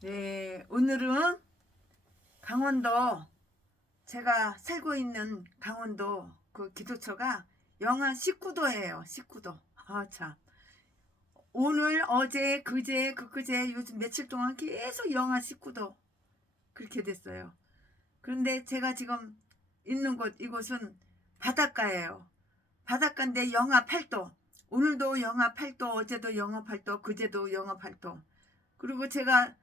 네, 오늘은 강원도, 제가 살고 있는 강원도 그 기도처가 영하 19도예요. 19도. 아, 참. 오늘, 어제, 그제, 그제 요즘 며칠 동안 계속 영하 19도 그렇게 됐어요. 그런데 제가 지금 있는 이곳은 바닷가예요. 바닷가인데 영하 8도. 오늘도 영하 8도, 어제도 영하 8도, 그제도 영하 8도. 그리고 제가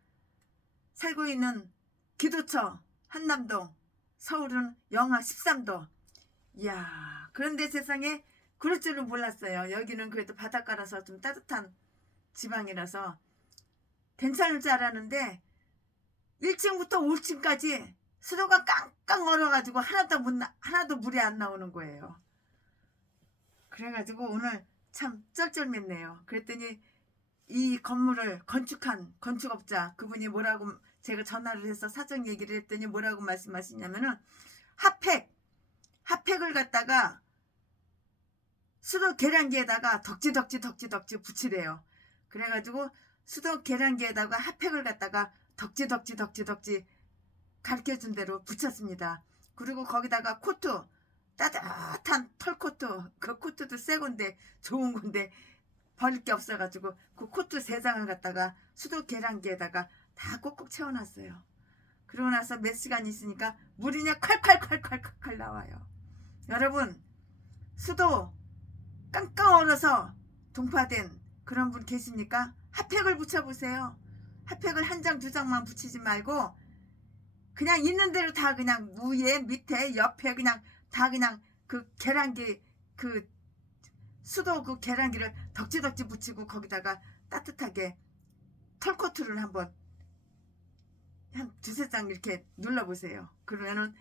살고 있는 기도처 한남동 서울은 영하 13도. 이야, 그런데 세상에 그럴 줄은 몰랐어요. 여기는 그래도 바닷가라서 좀 따뜻한 지방이라서 괜찮을 줄 알았는데 1층부터 5층까지 수도가 깡깡 얼어가지고 하나도 물이 안 나오는 거예요. 그래가지고 오늘 참 쩔쩔맸네요. 그랬더니 이 건물을 건축한 건축업자 그분이 뭐라고, 제가 전화를 해서 사정 얘기를 했더니 뭐라고 말씀하시냐면은 핫팩을 갖다가 수도 계량기에다가 덕지 붙이래요. 그래가지고 수도 계량기에다가 핫팩을 갖다가 덕지 가르쳐준 대로 붙였습니다. 그리고 거기다가 코트, 따뜻한 털코트, 그 코트도 새 건데 좋은 건데 버릴 게 없어가지고 그 코트 3장을 갖다가 수도 계량기에다가 다 꼭꼭 채워놨어요. 그러고 나서 몇 시간 있으니까 물이 그냥 콸콸콸콸콸 나와요. 여러분, 수도 깡깡 얼어서 동파된 그런 분 계십니까? 핫팩을 붙여보세요. 핫팩을 1장 2장만 붙이지 말고 그냥 있는 대로 다 그냥 위에 밑에 옆에 그냥 다 그냥 그 계량기, 그 수도 그 계량기를 덕지 붙이고 거기다가 따뜻하게 털코트를 한번 한 2-3장 이렇게 눌러보세요. 그러면은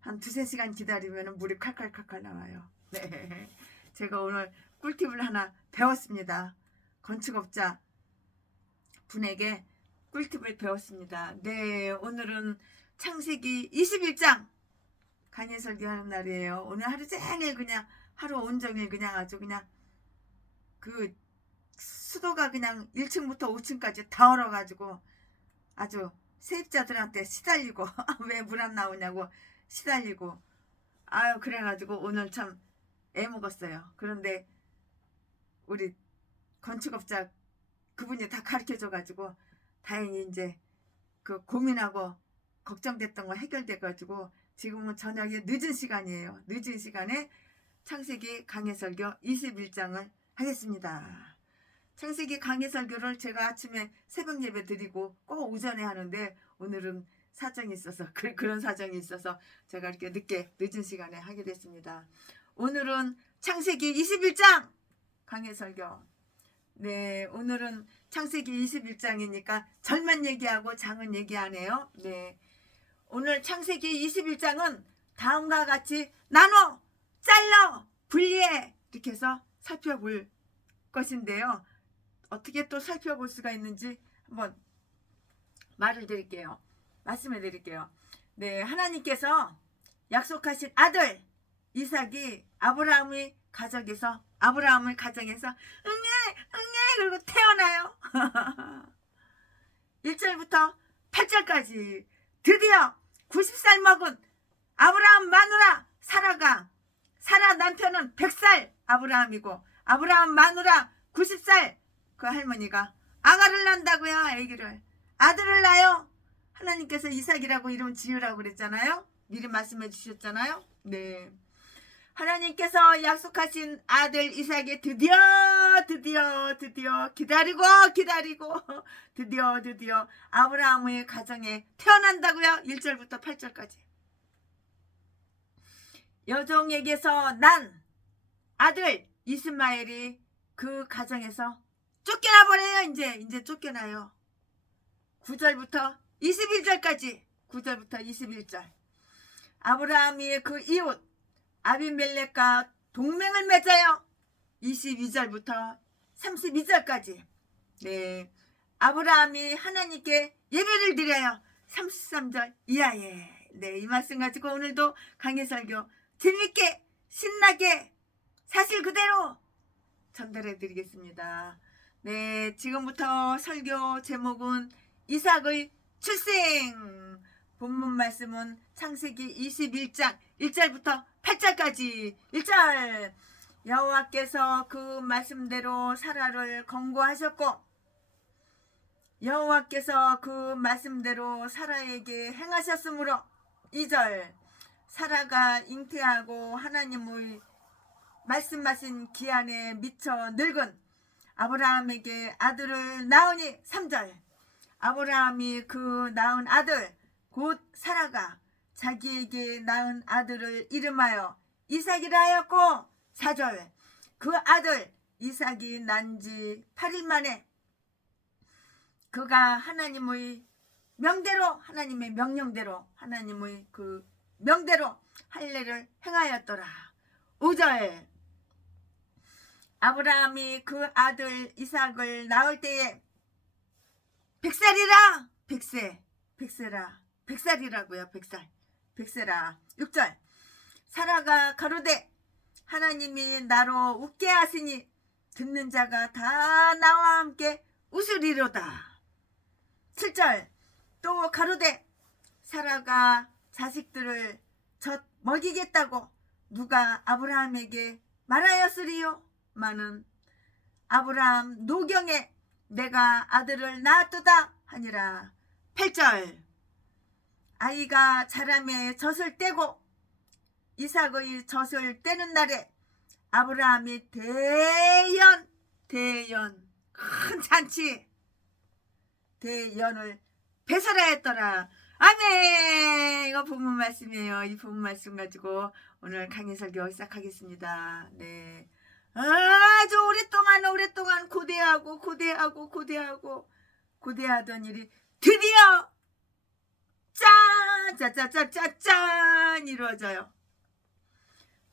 한 2-3시간 기다리면은 물이 칼칼칼칼 나와요. 네, 제가 오늘 꿀팁을 하나 배웠습니다. 건축업자 분에게 꿀팁을 배웠습니다. 네, 오늘은 창세기 21장 강의 설교하는 날이에요. 오늘 하루 종일 그냥 하루 온종일 그냥 아주 그냥 그 수도가 그냥 1층부터 5층까지 다 얼어가지고 아주 세입자들한테 시달리고 왜 물 안 나오냐고 시달리고, 아유 그래가지고 오늘 참 애먹었어요. 그런데 우리 건축업자 그분이 다 가르쳐줘가지고 다행히 이제 그 고민하고 걱정됐던 거 해결돼가지고 지금은 저녁에 늦은 시간이에요. 늦은 시간에 창세기 강해 설교 21장을 하겠습니다. 창세기 강해 설교를 제가 아침에 새벽 예배 드리고 꼭 오전에 하는데 오늘은 사정이 있어서 그런 사정이 있어서 제가 이렇게 늦은 시간에 하게 됐습니다. 오늘은 창세기 21장 강해 설교. 네, 오늘은 창세기 21장이니까 절만 얘기하고 장은 얘기 안 해요. 네, 오늘 창세기 21장은 다음과 같이 나눠, 잘라, 분리해 이렇게 해서 살펴볼 것인데요. 어떻게 또 살펴볼 수가 있는지 한번 말씀해 드릴게요. 네, 하나님께서 약속하신 아들 이삭이 아브라함을 가정해서 응애 그리고 태어나요. 1절부터 8절까지 드디어 90살 먹은 아브라함 마누라 사라 남편은 100살 아브라함이고 아브라함 마누라 90살 그 할머니가 아가를 낳는다고요. 아들을 낳아요. 하나님께서 이삭이라고 이름 지으라고 그랬잖아요. 미리 말씀해 주셨잖아요. 네, 하나님께서 약속하신 아들 이삭이 드디어 기다리고 드디어 아브라함의 가정에 태어난다고요. 1절부터 8절까지 여종에게서 난 아들 이스마엘이 그 가정에서 쫓겨나 버려요. 이제 쫓겨나요. 9절부터 21절까지 9절부터 21절 아브라함이 그 이웃 아비멜렉과 동맹을 맺어요. 22절부터 32절까지 네, 아브라함이 하나님께 예배를 드려요. 33절 이하에. 네, 이 말씀 가지고 오늘도 강해 설교 재밌게 신나게 사실 그대로 전달해 드리겠습니다. 네, 지금부터 설교 제목은 이삭의 출생. 본문 말씀은 창세기 21장 1절부터 8절까지. 1절. 여호와께서 그 말씀대로 사라를 권고하셨고 여호와께서 그 말씀대로 사라에게 행하셨으므로. 2절. 사라가 잉태하고 하나님의 말씀하신 기한에 미쳐 늙은 아브라함에게 아들을 낳으니. 3절. 아브라함이 그 낳은 아들 곧 사라가 자기에게 낳은 아들을 이름하여 이삭이라 하였고. 4절. 그 아들 이삭이 난 지 8일 만에 그가 하나님의 명대로, 하나님의 명령대로, 하나님의 그 명대로 할례를 행하였더라. 5절. 아브라함이 그 아들 이삭을 낳을 때에 100살이라. 100세라. 100살이라고요. 100세라. 6절. 사라가 가로되 하나님이 나로 웃게 하시니 듣는 자가 다 나와 함께 웃으리로다. 7절. 또 가로되 사라가 자식들을 젖 먹이겠다고 누가 아브라함에게 말하였으리요? 마는 아브라함 노경에 내가 아들을 낳았도다 하니라. 8절. 아이가 자람에 젖을 떼고 이삭의 젖을 떼는 날에 아브라함이 대연 큰 잔치 대연을 배설하였더라. 아멘. 이거 본문 말씀이에요. 이 본문 말씀 가지고 오늘 강의 설교 시작하겠습니다. 네. 아주 오랫동안 고대하던 일이 드디어 짠 이루어져요.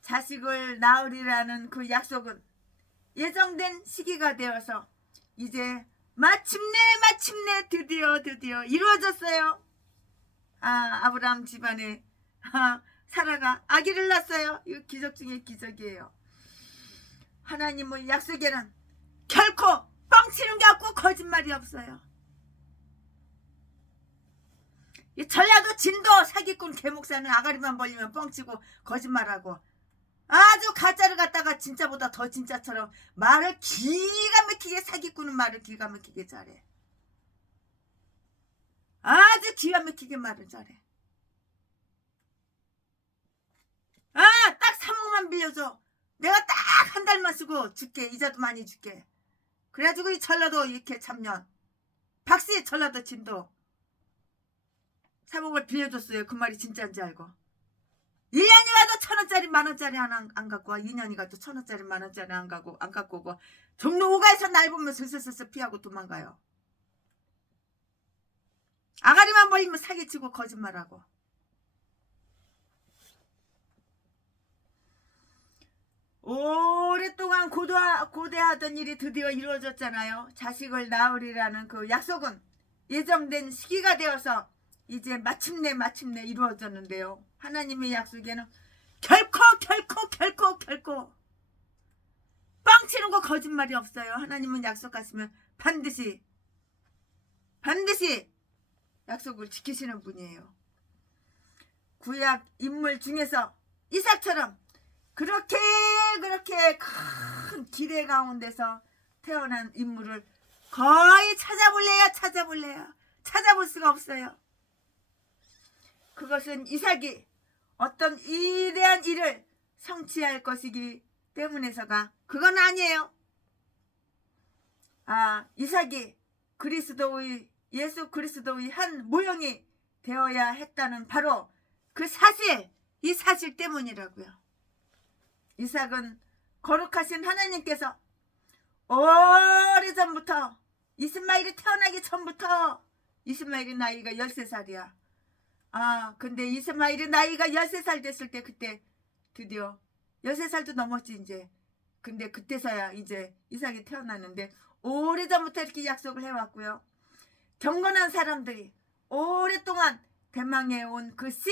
자식을 낳으리라는 그 약속은 예정된 시기가 되어서 이제 마침내 드디어 이루어졌어요. 아브라함 집안에 사라가 아기를 낳았어요. 이거 기적 중에 기적이에요. 하나님의 약속에는 결코 뻥치는 게 없고 거짓말이 없어요. 이 전라도 진도 사기꾼 개목사는 아가리만 벌리면 뻥치고 거짓말하고 아주 가짜를 갖다가 진짜보다 더 진짜처럼 말을 기가 막히게, 사기꾼은 말을 기가 막히게 잘해. 아주 기가 막히게 말을 잘해. 딱 3억만 빌려줘. 내가 딱 한 달만 쓰고 줄게. 이자도 많이 줄게. 그래가지고 이 전라도 이렇게 참년 박씨 전라도 진도 3억을 빌려줬어요. 그 말이 진짜인지 알고. 1년이 가도 1,000원짜리 만원짜리 하나 안 갖고 와. 2년이 가도 1,000원짜리 만원짜리 안 갖고 오고 종로 5가에서 날 보면 슬슬 피하고 도망가요. 아가리만 벌리면 사기치고 거짓말하고. 오랫동안 고대하던 일이 드디어 이루어졌잖아요. 자식을 낳으리라는 그 약속은 예정된 시기가 되어서 이제 마침내 이루어졌는데요. 하나님의 약속에는 결코 뻥치는 거 거짓말이 없어요. 하나님은 약속하시면 반드시 약속을 지키시는 분이에요. 구약 인물 중에서 이삭처럼 그렇게 큰 기대 가운데서 태어난 인물을 거의 찾아볼래요. 찾아볼 수가 없어요. 그것은 이삭이 어떤 위대한 일을 성취할 것이기 때문에서가 그건 아니에요. 이삭이 예수 그리스도의 한 모형이 되어야 했다는 바로 그 사실, 이 사실 때문이라고요. 이삭은 거룩하신 하나님께서 오래전부터 이스마엘이 태어나기 전부터, 이스마엘이 나이가 13살이야. 근데 이스마엘이 나이가 13살 됐을 때 그때 드디어 13살도 넘었지 이제. 근데 그때서야 이제 이삭이 태어났는데 오래전부터 이렇게 약속을 해왔고요. 경건한 사람들이 오랫동안 대망해 온 그 씨,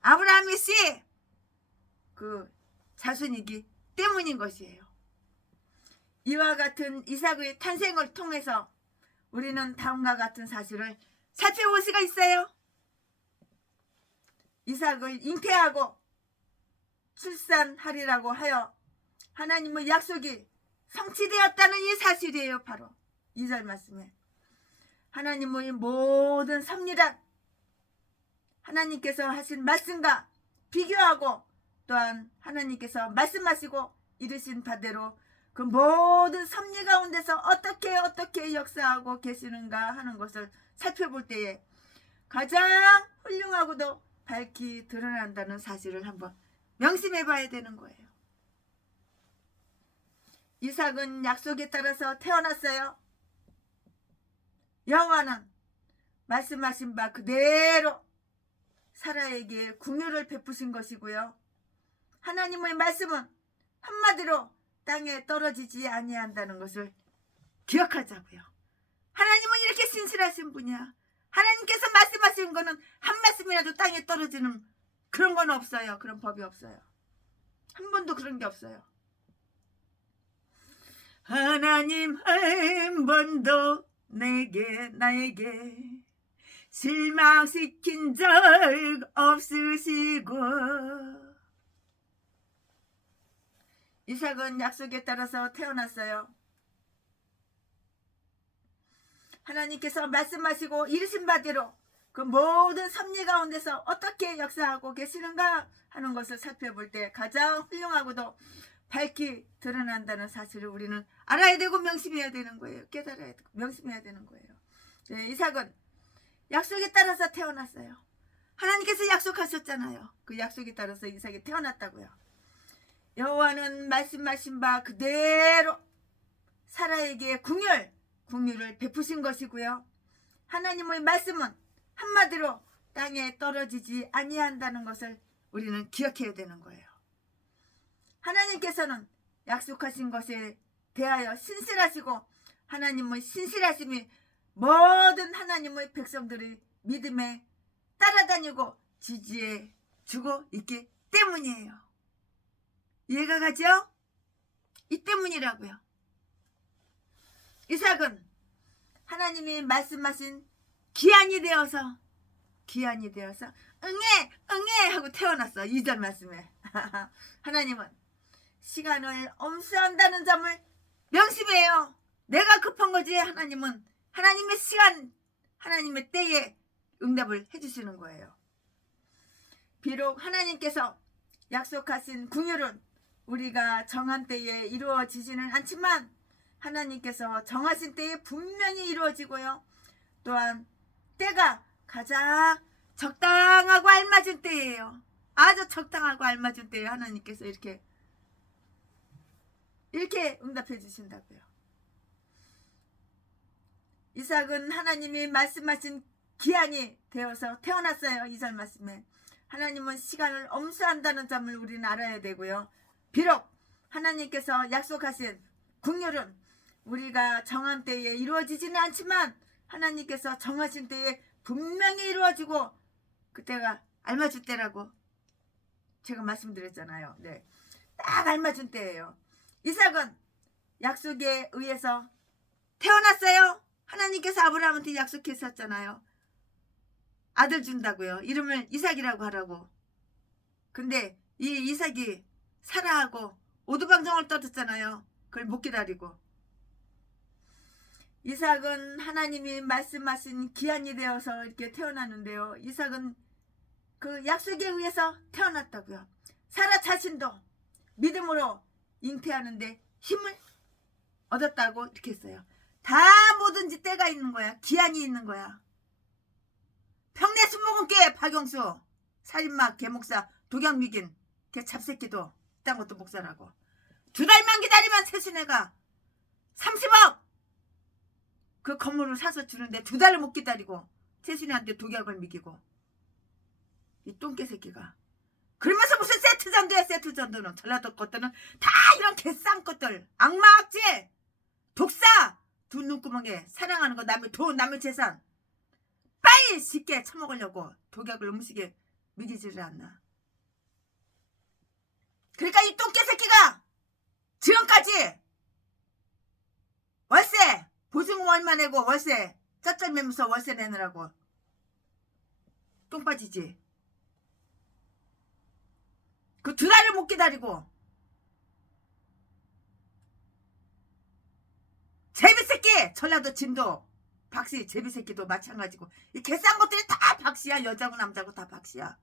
아브라함의 씨, 그 자손이기 때문인 것이에요. 이와 같은 이삭의 탄생을 통해서 우리는 다음과 같은 사실을 살펴볼 수가 있어요. 이삭을 잉태하고 출산하리라고 하여 하나님의 약속이 성취되었다는 이 사실이에요. 바로 2절 말씀에 하나님의 모든 섭리란 하나님께서 하신 말씀과 비교하고 또한 하나님께서 말씀하시고 이르신 바대로 그 모든 섭리 가운데서 어떻게 역사하고 계시는가 하는 것을 살펴볼 때에 가장 훌륭하고도 밝히 드러난다는 사실을 한번 명심해 봐야 되는 거예요. 이삭은 약속에 따라서 태어났어요. 여호와는 말씀하신 바 그대로 사라에게 궁유를 베푸신 것이고요. 하나님의 말씀은 한마디로 땅에 떨어지지 아니한다는 것을 기억하자고요. 하나님은 이렇게 신실하신 분이야. 하나님께서 말씀하신 거는 한 말씀이라도 땅에 떨어지는 그런 건 없어요. 그런 법이 없어요. 한 번도 그런 게 없어요. 하나님 한 번도 나에게 실망시킨 적 없으시고 이삭은 약속에 따라서 태어났어요. 하나님께서 말씀하시고 이르신 바대로 그 모든 섭리 가운데서 어떻게 역사하고 계시는가 하는 것을 살펴볼 때 가장 훌륭하고도 밝히 드러난다는 사실을 우리는 알아야 되고 명심해야 되는 거예요. 깨달아야 되고 명심해야 되는 거예요. 네, 이삭은 약속에 따라서 태어났어요. 하나님께서 약속하셨잖아요. 그 약속에 따라서 이삭이 태어났다고요. 여호와는 말씀하신 바 그대로 사라에게 궁유를 베푸신 것이고요. 하나님의 말씀은 한마디로 땅에 떨어지지 아니한다는 것을 우리는 기억해야 되는 거예요. 하나님께서는 약속하신 것에 대하여 신실하시고 하나님의 신실하심이 모든 하나님의 백성들의 믿음에 따라다니고 지지해 주고 있기 때문이에요. 이해가 가죠? 이 때문이라고요. 이삭은 하나님이 말씀하신 기한이 되어서 응애 하고 태어났어. 2절 말씀에 하나님은 시간을 엄수한다는 점을 명심해요. 내가 급한 거지. 하나님은 하나님의 시간, 하나님의 때에 응답을 해주시는 거예요. 비록 하나님께서 약속하신 궁유는 우리가 정한 때에 이루어지지는 않지만 하나님께서 정하신 때에 분명히 이루어지고요. 또한 때가 가장 적당하고 알맞은 때예요. 아주 적당하고 알맞은 때에 하나님께서 이렇게 응답해 주신다고요. 이삭은 하나님이 말씀하신 기한이 되어서 태어났어요. 2절 말씀에 하나님은 시간을 엄수한다는 점을 우리는 알아야 되고요. 비록 하나님께서 약속하신 궁율은 우리가 정한 때에 이루어지지는 않지만 하나님께서 정하신 때에 분명히 이루어지고 그때가 알맞은 때라고 제가 말씀드렸잖아요. 네, 딱 알맞은 때예요. 이삭은 약속에 의해서 태어났어요. 하나님께서 아브라함한테 약속했었잖아요. 아들 준다고요. 이름을 이삭이라고 하라고. 근데 이 이삭이 사라하고 오두방정을 떠들었잖아요. 그걸 못 기다리고. 이삭은 하나님이 말씀하신 기한이 되어서 이렇게 태어났는데요. 이삭은 그 약속에 의해서 태어났다고요. 사라 자신도 믿음으로 잉태하는데 힘을 얻었다고 이렇게 했어요. 다 뭐든지 때가 있는 거야. 기한이 있는 거야. 평내 숨먹은 게 박영수, 살인마, 개목사, 독약미긴, 개 잡새끼도 이딴 것도 목사라고. 2달만 기다리면 세순애가 30억 그 건물을 사서 주는데 2달을 못 기다리고 세순애한테 독약을 미기고. 이 똥개 새끼가. 그러면서 무슨 세트전도야. 세트전도는 전라도 것들은 다 이런 개싼 것들. 악마악질, 독사, 두 눈구멍에 사랑하는 거, 남의 돈, 남의 재산 빨리 쉽게 처먹으려고 독약을 음식에 미기지를 않나. 그러니까 이 똥개 새끼가 지금까지 월세 보증금 얼마 내고 월세 쩌쩔매면서 월세 내느라고 똥 빠지지. 그 2달을 못 기다리고 제비새끼 전라도 진도 박씨 제비새끼도 마찬가지고 이 개싼 것들이 다 박씨야. 여자고 남자고 다 박씨야.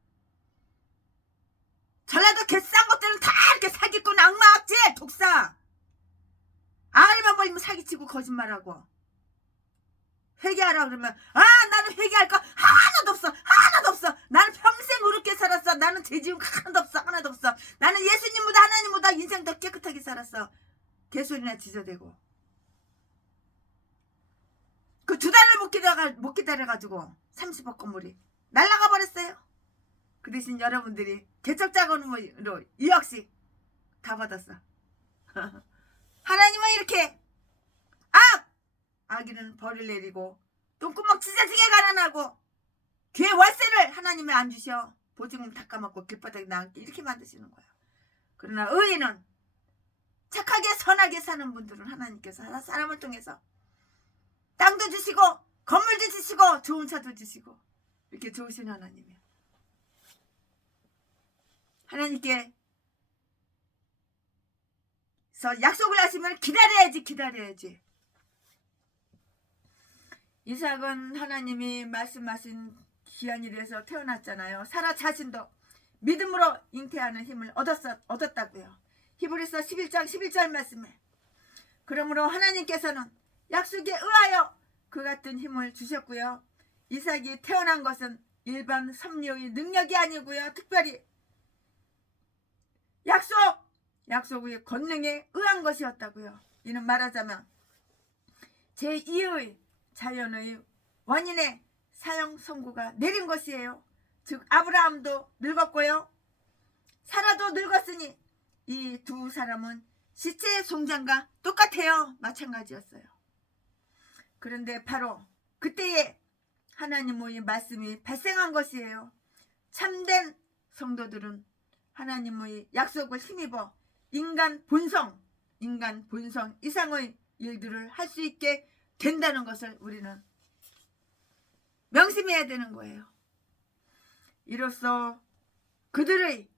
전라도 개싼 것들은 다 이렇게 사기꾼 악마 악질 독사. 알만 벌리면 사기치고 거짓말하고. 회개하라 그러면 나는 회개할 거 하나도 없어. 하나도 없어. 나는 평생 어렵게 살았어. 나는 죄 지은 거 하나도 없어. 하나도 없어. 나는 예수님보다 하나님보다 인생 더 깨끗하게 살았어. 개소리나 지저대고. 그 2달을 못 기다려가지고 30억 건물이 날라가 버렸어요. 그 대신 여러분들이 개척 자금으로 2억씩 다 받았어. 하나님은 이렇게 아기는 벌을 내리고 똥구멍 찢어지게 가난하고 귀에 월세를 하나님이 안 주셔. 보증금 다 까먹고 길바닥에 나앉게 이렇게 만드시는 거야. 그러나 의인은 착하게 선하게 사는 분들은 하나님께서 사람을 통해서 땅도 주시고 건물도 주시고 좋은 차도 주시고 이렇게 좋으신 하나님이야. 하나님께서 약속을 하시면 기다려야지. 이삭은 하나님이 말씀하신 기한이 돼서 태어났잖아요. 사라 자신도 믿음으로 잉태하는 힘을 얻었다고요. 히브리서 11장 11절 말씀에 그러므로 하나님께서는 약속에 의하여 그 같은 힘을 주셨고요. 이삭이 태어난 것은 일반 섭리의 능력이 아니고요. 특별히 약속의 권능에 의한 것이었다고요. 이는 말하자면 제2의 자연의 원인의 사형 선고가 내린 것이에요. 즉 아브라함도 늙었고요. 사라도 늙었으니 이 두 사람은 시체의 송장과 똑같아요. 마찬가지였어요. 그런데 바로 그때에 하나님의 말씀이 발생한 것이에요. 참된 성도들은 하나님의 약속을 힘입어 인간 본성 이상의 일들을 할 수 있게 된다는 것을 우리는 명심해야 되는 거예요. 이로써 그들의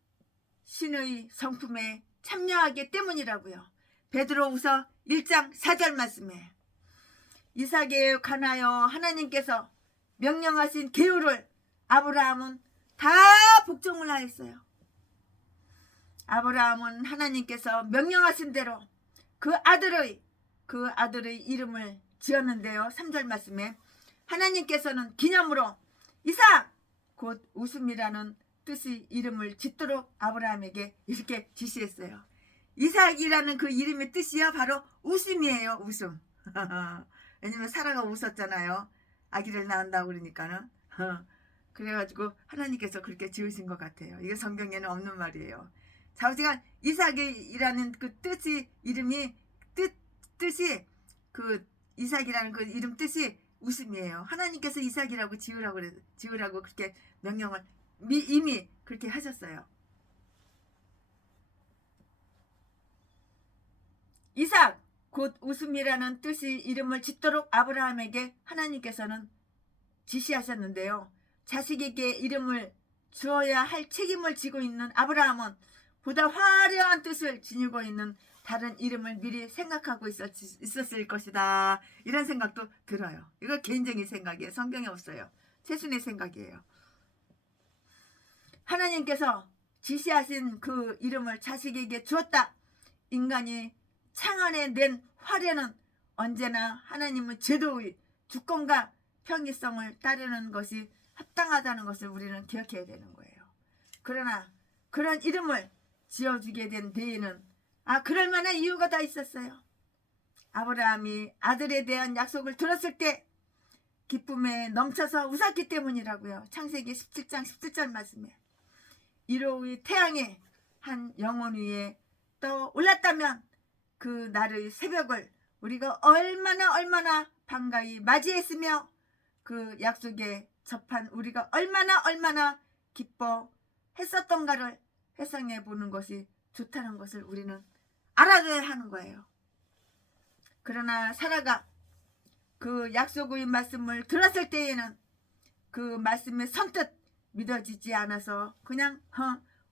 신의 성품에 참여하기 때문이라고요. 베드로후서 1장 4절 말씀에 이삭에 관하여 하나님께서 명령하신 계율을 아브라함은 다 복종을 하였어요. 아브라함은 하나님께서 명령하신 대로 그 아들의 이름을 지었는데요. 3절 말씀에 하나님께서는 기념으로 이삭 곧 웃음이라는 뜻의 이름을 짓도록 아브라함에게 이렇게 지시했어요. 이삭이라는 그 이름의 뜻이요 바로 웃음이에요. 웃음. 왜냐면 사라가 웃었잖아요. 아기를 낳는다고 그러니까는. 그래가지고 하나님께서 그렇게 지으신 것 같아요. 이게 성경에는 없는 말이에요. 좌우지간 이삭이라는 그 뜻이 이름이 뜻이 그 이삭이라는 그 이름 뜻이 웃음이에요. 하나님께서 이삭이라고 지으라고 그렇게 명령을 이미 그렇게 하셨어요. 이삭 곧 웃음이라는 뜻의 이름을 짓도록 아브라함에게 하나님께서는 지시하셨는데요. 자식에게 이름을 주어야 할 책임을 지고 있는 아브라함은 보다 화려한 뜻을 지니고 있는 다른 이름을 미리 생각하고 있었을 것이다. 이런 생각도 들어요. 이거 개인적인 생각이에요. 성경에 없어요. 최순의 생각이에요. 하나님께서 지시하신 그 이름을 자식에게 주었다. 인간이 창안에 낸 화려는 언제나 하나님은 제도의 주권과 평이성을 따르는 것이 합당하다는 것을 우리는 기억해야 되는 거예요. 그러나 그런 이름을 지어주게 된 데에는 그럴 만한 이유가 다 있었어요. 아브라함이 아들에 대한 약속을 들었을 때 기쁨에 넘쳐서 웃었기 때문이라고요. 창세기 17장 17절 말씀에 일호의 태양이 한 영혼 위에 떠올랐다면 그 날의 새벽을 우리가 얼마나 반가이 맞이했으며 그 약속에 접한 우리가 얼마나 기뻐했었던가를 회상해 보는 것이 좋다는 것을 우리는 알아줘야 하는 거예요. 그러나 사라가 그 약속의 말씀을 들었을 때에는 그 말씀에 선뜻 믿어지지 않아서 그냥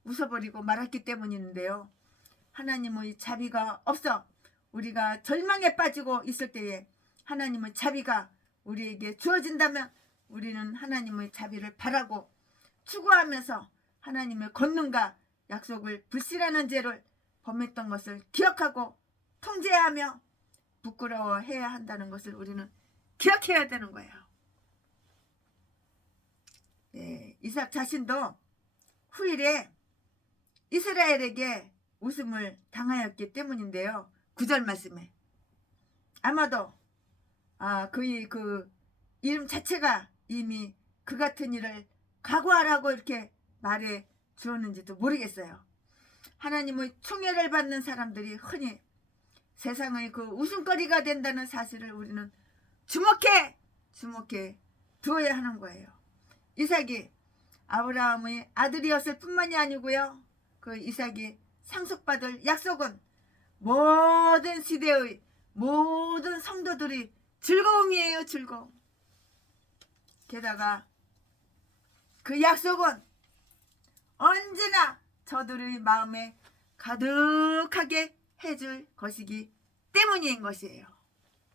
웃어버리고 말았기 때문인데요. 하나님의 자비가 없어 우리가 절망에 빠지고 있을 때에 하나님의 자비가 우리에게 주어진다면 우리는 하나님의 자비를 바라고 추구하면서 하나님의 권능과 약속을 불신하는 죄를 범했던 것을 기억하고 통제하며 부끄러워해야 한다는 것을 우리는 기억해야 되는 거예요. 네, 이삭 자신도 후일에 이스라엘에게 웃음을 당하였기 때문인데요. 9절 말씀에 아마도 그의 그 이름 자체가 이미 그 같은 일을 각오하라고 이렇게 말해 주었는지도 모르겠어요. 하나님의 총애를 받는 사람들이 흔히 세상의 그 웃음거리가 된다는 사실을 우리는 주목해 두어야 하는 거예요. 이삭이 아브라함의 아들이었을 뿐만이 아니고요. 그 이삭이 상속받을 약속은 모든 시대의 모든 성도들이 즐거움이에요. 즐거움. 게다가 그 약속은 언제나 저들의 마음에 가득하게 해줄 것이기 때문인 것이에요.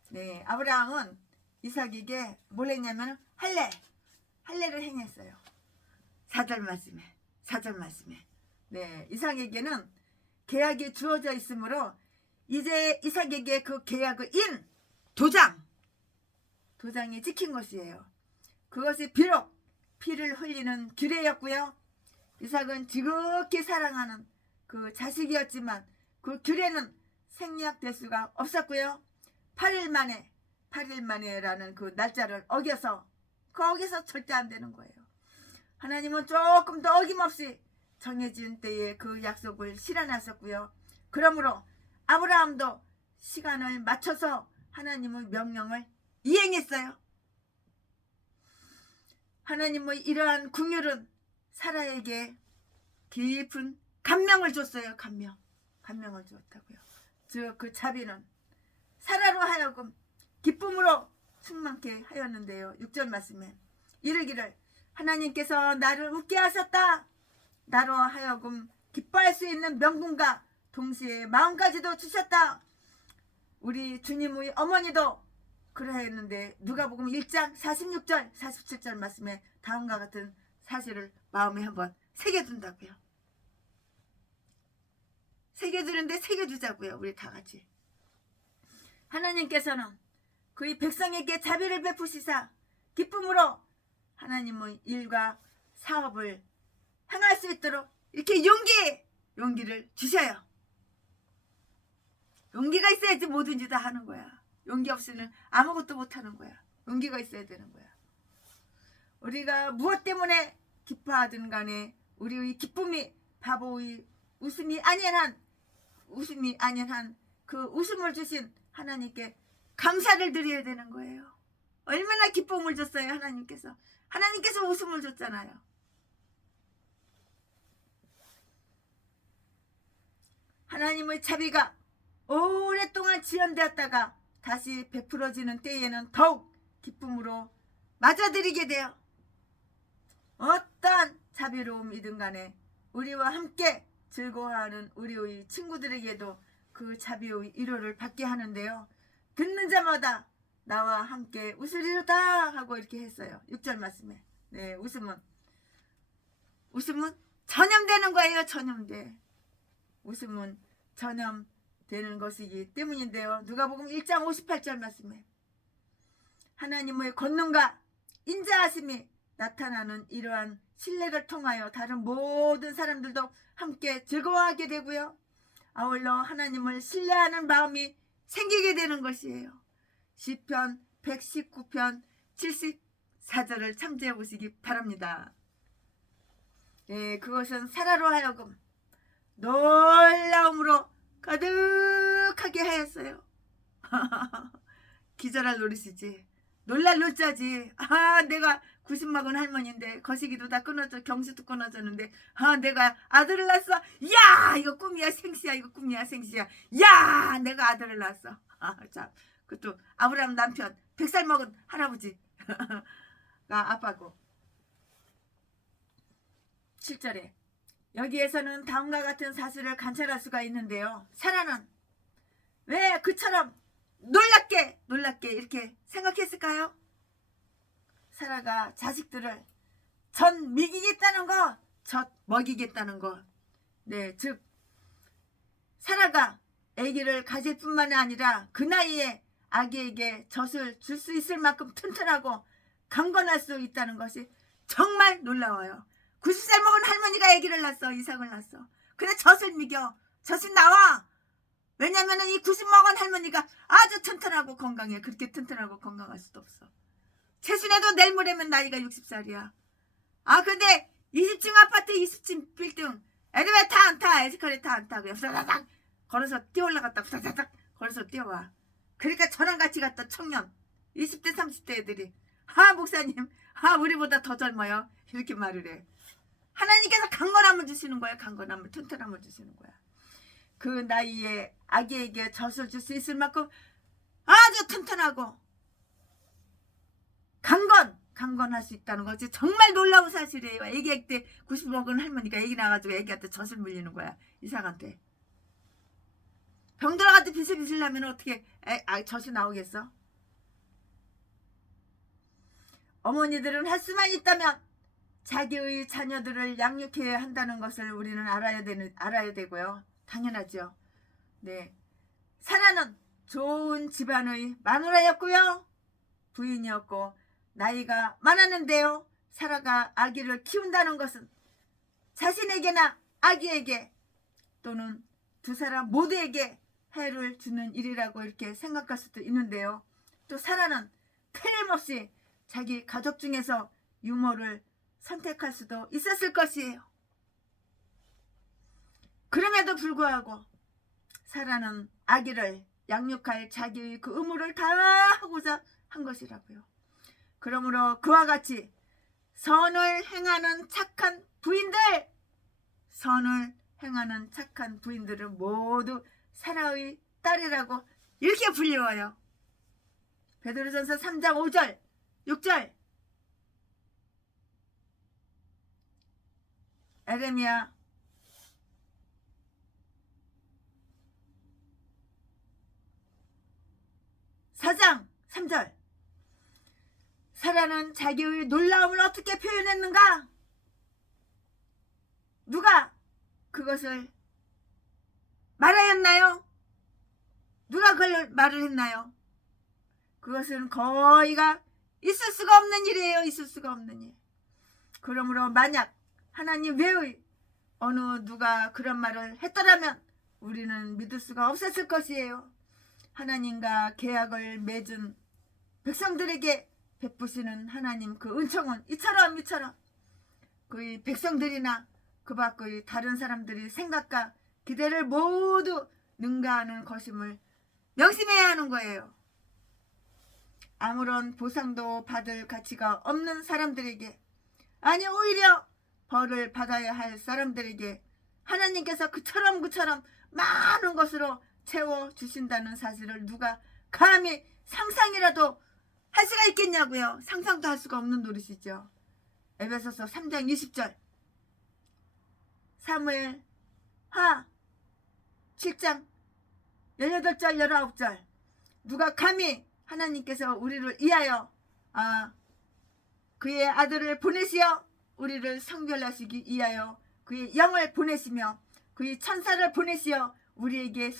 네, 아브라함은 이삭에게 뭘 했냐면 할례를 행했어요. 4절 말씀에 네, 이삭에게는 계약이 주어져 있으므로 이제 이삭에게 그 계약의 도장이 찍힌 것이에요. 그것이 비록 피를 흘리는 규례였고요. 이삭은 지극히 사랑하는 그 자식이었지만 그 규례는 생략될 수가 없었고요. 8일 만에라는 그 날짜를 어겨서 거기서 절대 안 되는 거예요. 하나님은 조금 더 어김없이 정해진 때에 그 약속을 실현하셨고요. 그러므로 아브라함도 시간을 맞춰서 하나님의 명령을 이행했어요. 하나님의 이러한 긍휼은 사라에게 깊은 감명을 줬어요. 감명을 주었다고요. 즉 그 자비는 사라로 하여금 기쁨으로 충만케 하였는데요. 6절 말씀에 이르기를 하나님께서 나를 웃게 하셨다. 나로 하여금 기뻐할 수 있는 명분과 동시에 마음까지도 주셨다. 우리 주님의 어머니도 그러했는데 누가복음 1장 46절 47절 말씀에 다음과 같은 사실을 마음에 한번 새겨둔다고요. 새겨두는데 새겨주자고요. 우리 다 같이. 하나님께서는 그의 백성에게 자비를 베푸시사 기쁨으로 하나님의 일과 사업을 행할 수 있도록 이렇게 용기를 주셔요. 용기가 있어야지 뭐든지 다 하는 거야. 용기 없이는 아무것도 못하는 거야. 용기가 있어야 되는 거야. 우리가 무엇 때문에 기뻐하든 간에 우리의 기쁨이 바보의 웃음이 아니한 그 웃음을 주신 하나님께 감사를 드려야 되는 거예요. 얼마나 기쁨을 줬어요. 하나님께서 웃음을 줬잖아요. 하나님의 자비가 오랫동안 지연되었다가 다시 베풀어지는 때에는 더욱 기쁨으로 맞아들이게 돼요. 어떠한 자비로움이든 간에 우리와 함께 즐거워하는 우리의 친구들에게도 그 자비의 위로를 받게 하는데요. 듣는 자마다 나와 함께 웃으리로다 하고 이렇게 했어요. 6절 말씀에. 네, 웃음은 전염되는 거예요. 웃음은 전염되는 것이기 때문인데요. 누가복음 1장 58절 말씀에 하나님의 권능과 인자하심이 나타나는 이러한 신뢰를 통하여 다른 모든 사람들도 함께 즐거워하게 되고요. 아울러 하나님을 신뢰하는 마음이 생기게 되는 것이에요. 시편 119편 74절을 참조해 보시기 바랍니다. 네, 그것은 사라로 하여금 놀라움으로 가득하게 하였어요. 기절할 노릇이지. 놀랄 놀자지. 내가 90막은 할머니인데 거시기도 다 끊어져, 경수도 끊어졌는데 내가 아들을 낳았어. 야, 이거 꿈이야 생시야. 야, 내가 아들을 낳았어. 참, 그것도 아브라함 남편 100살 먹은 할아버지가 아빠고. 7절에 여기에서는 다음과 같은 사실을 관찰할 수가 있는데요. 사라는 왜 그처럼 놀랍게 이렇게 생각했을까요? 사라가 자식들을 전 먹이겠다는 거, 젖 먹이겠다는 거. 네, 즉 사라가 아기를 가질 뿐만 아니라 그 나이에 아기에게 젖을 줄 수 있을 만큼 튼튼하고 강건할 수 있다는 것이 정말 놀라워요. 90살 먹은 할머니가 아기를 낳았어. 이삭을 낳았어. 그래 젖을 먹여. 젖이 나와. 왜냐면은 이 90 먹은 할머니가 아주 튼튼하고 건강해. 그렇게 튼튼하고 건강할 수도 없어. 최순애도 내일 모레면 나이가 60살이야. 아 근데 20층 아파트 20층 빌딩 애들 왜 다 안 타? 에스컬레이터 안 타고 옆사다닥 걸어서 뛰어 올라갔다 후다다닥 걸어서 뛰어와. 그러니까 저랑 같이 갔던 청년 20대 30대 애들이 목사님 우리보다 더 젊어요 이렇게 말을 해. 하나님께서 강건함을 주시는 거야. 강건함을 튼튼함을 주시는 거야. 그 나이에 아기에게 젖을 줄 수 있을 만큼 아주 튼튼하고 강건할 수 있다는 거지. 정말 놀라운 사실이에요. 애기 때 90 먹은 할머니가 애기 나가지고 애기한테 젖을 물리는 거야. 이삭한테. 병들어가지고 비슬비슬 나면 어떻게 젖이 나오겠어? 어머니들은 할 수만 있다면 자기의 자녀들을 양육해야 한다는 것을 우리는 알아야 되고요. 당연하죠. 네, 사라는 좋은 집안의 마누라였고요. 부인이었고 나이가 많았는데요. 사라가 아기를 키운다는 것은 자신에게나 아기에게 또는 두 사람 모두에게 해를 주는 일이라고 이렇게 생각할 수도 있는데요. 또 사라는 틀림없이 자기 가족 중에서 유모를 선택할 수도 있었을 것이에요. 그럼에도 불구하고 사라는 아기를 양육할 자기의 그 의무를 다하고자 한 것이라고요. 그러므로 그와 같이 선을 행하는 착한 부인들은 모두 사라의 딸이라고 이렇게 불리워요. 베드로전서 3장 5절 6절 에레미야 4장 3절 사라는 자기의 놀라움을 어떻게 표현했는가? 누가 그것을 말하였나요? 누가 그걸 말을 했나요? 그것은 거의가 있을 수가 없는 일이에요. 있을 수가 없는 일. 그러므로 만약 하나님 외의 어느 누가 그런 말을 했더라면 우리는 믿을 수가 없었을 것이에요. 하나님과 계약을 맺은 백성들에게 베푸시는 하나님 그 은총은 이처럼 그 백성들이나 그 밖의 다른 사람들이 생각과 기대를 모두 능가하는 것임을 명심해야 하는 거예요. 아무런 보상도 받을 가치가 없는 사람들에게, 아니 오히려 벌을 받아야 할 사람들에게 하나님께서 그처럼 많은 것으로 채워주신다는 사실을 누가 감히 상상이라도 할 수가 있겠냐고요. 상상도 할 수가 없는 노릇이죠. 에베소서 3장 20절, 사무엘 하 7장 18절 19절, 누가 감히 하나님께서 우리를 위하여 그의 아들을 보내시어 우리를 성별하시기 위하여 그의 영을 보내시며 그의 천사를 보내시어 우리에게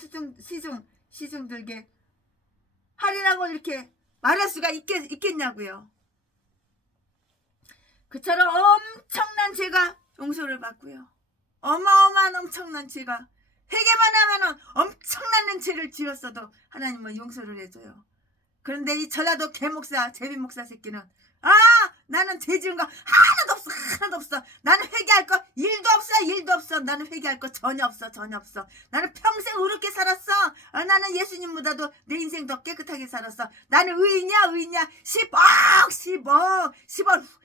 시중들게 하리라고 이렇게 말할 수가 있겠냐고요. 그처럼 엄청난 죄가 용서를 받고요. 어마어마한 엄청난 죄가, 회개만 하면은 엄청난 죄를 지었어도 하나님은 용서를 해줘요. 그런데 이 전라도 개목사 제비목사 새끼는 나는 죄 지은 거 하나도 없어. 나는 회개할 거 일도 없어. 나는 회개할 거 전혀 없어. 나는 평생 의롭게 살았어. 나는 예수님보다도 내 인생 더 깨끗하게 살았어. 나는 의인이야.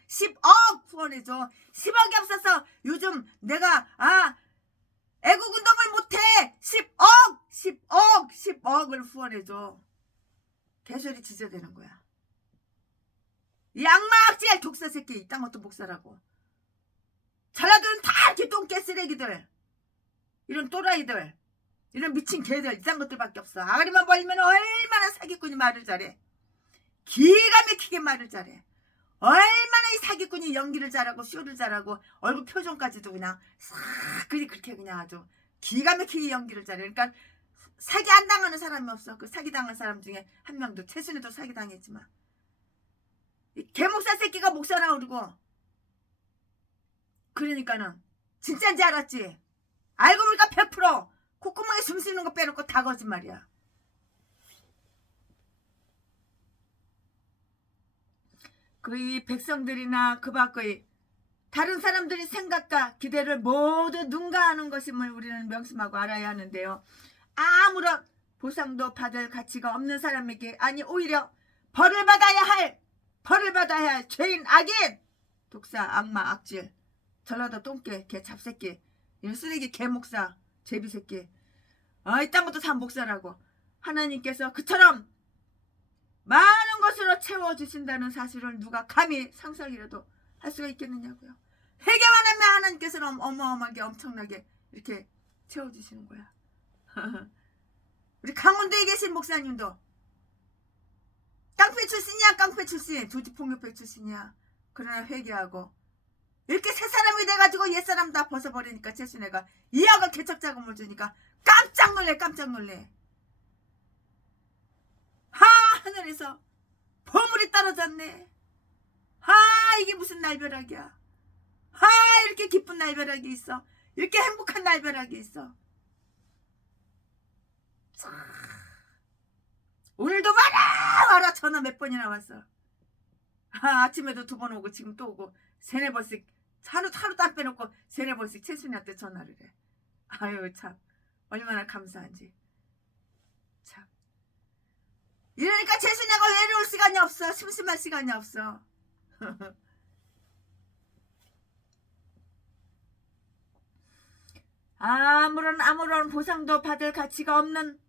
10억 후원해줘. 10억이 없어서 요즘 내가 애국운동을 못해. 10억을 후원해줘. 개소리 지저대는 거야. 이 악마악질 독사 새끼, 이딴 것도 목사라고. 전라도는 다 똥개 쓰레기들, 이런 또라이들, 이런 미친 개들, 이딴 것들밖에 없어. 아가리만 벌리면 얼마나 사기꾼이 말을 잘해. 기가 막히게 말을 잘해. 얼마나 이 사기꾼이 연기를 잘하고 쇼를 잘하고 얼굴 표정까지도 그냥 싹 그렇게 그냥 아주 기가 막히게 연기를 잘해. 그러니까 사기 안 당하는 사람이 없어. 그 사기 당한 사람 중에 한 명도, 최순이도 사기 당했지만, 이 개목사 새끼가 목사라 그러고, 그러니까는 진짜인지 알았지. 알고 보니까 100% 콧구멍에 숨 쉬는 거 빼놓고 다 거짓말이야. 그 백성들이나 그 밖의 다른 사람들의 생각과 기대를 모두 능가하는 것임을 우리는 명심하고 알아야 하는데요. 아무런 보상도 받을 가치가 없는 사람에게, 아니 오히려 벌을 받아야 할 죄인, 악인, 독사, 악마, 악질, 전라도 똥개, 개, 잡새끼, 이런 쓰레기 개목사, 제비새끼, 이딴 것도 다 목사라고 하나님께서 그처럼 많은 것으로 채워주신다는 사실을 누가 감히 상상이라도 할 수가 있겠느냐고요. 회개만 하면 하나님께서는 어마어마하게 엄청나게 이렇게 채워주시는 거야. 우리 강원도에 계신 목사님도 깡패 출신이야. 깡패 출신, 조직폭력배 출신이야. 그러나 회개하고 이렇게 새 사람이 돼가지고 옛 사람 다 벗어버리니까 최순애가 이하가 개척자금을 주니까 깜짝 놀래. 하늘에서 보물이 떨어졌네. 이게 무슨 날벼락이야. 이렇게 기쁜 날벼락이 있어. 이렇게 행복한 날벼락이 있어. 오늘도 와라 전화 몇 번이나 왔어. 아침에도 2번 오고 지금 또 오고 3-4번씩 하루도 안 빼놓고 3-4번씩 최순이한테 전화를 해. 아유 참 얼마나 감사한지. 참. 이러니까 최순이가 외로울 시간이 없어. 심심할 시간이 없어. 아무런 보상도 받을 가치가 없는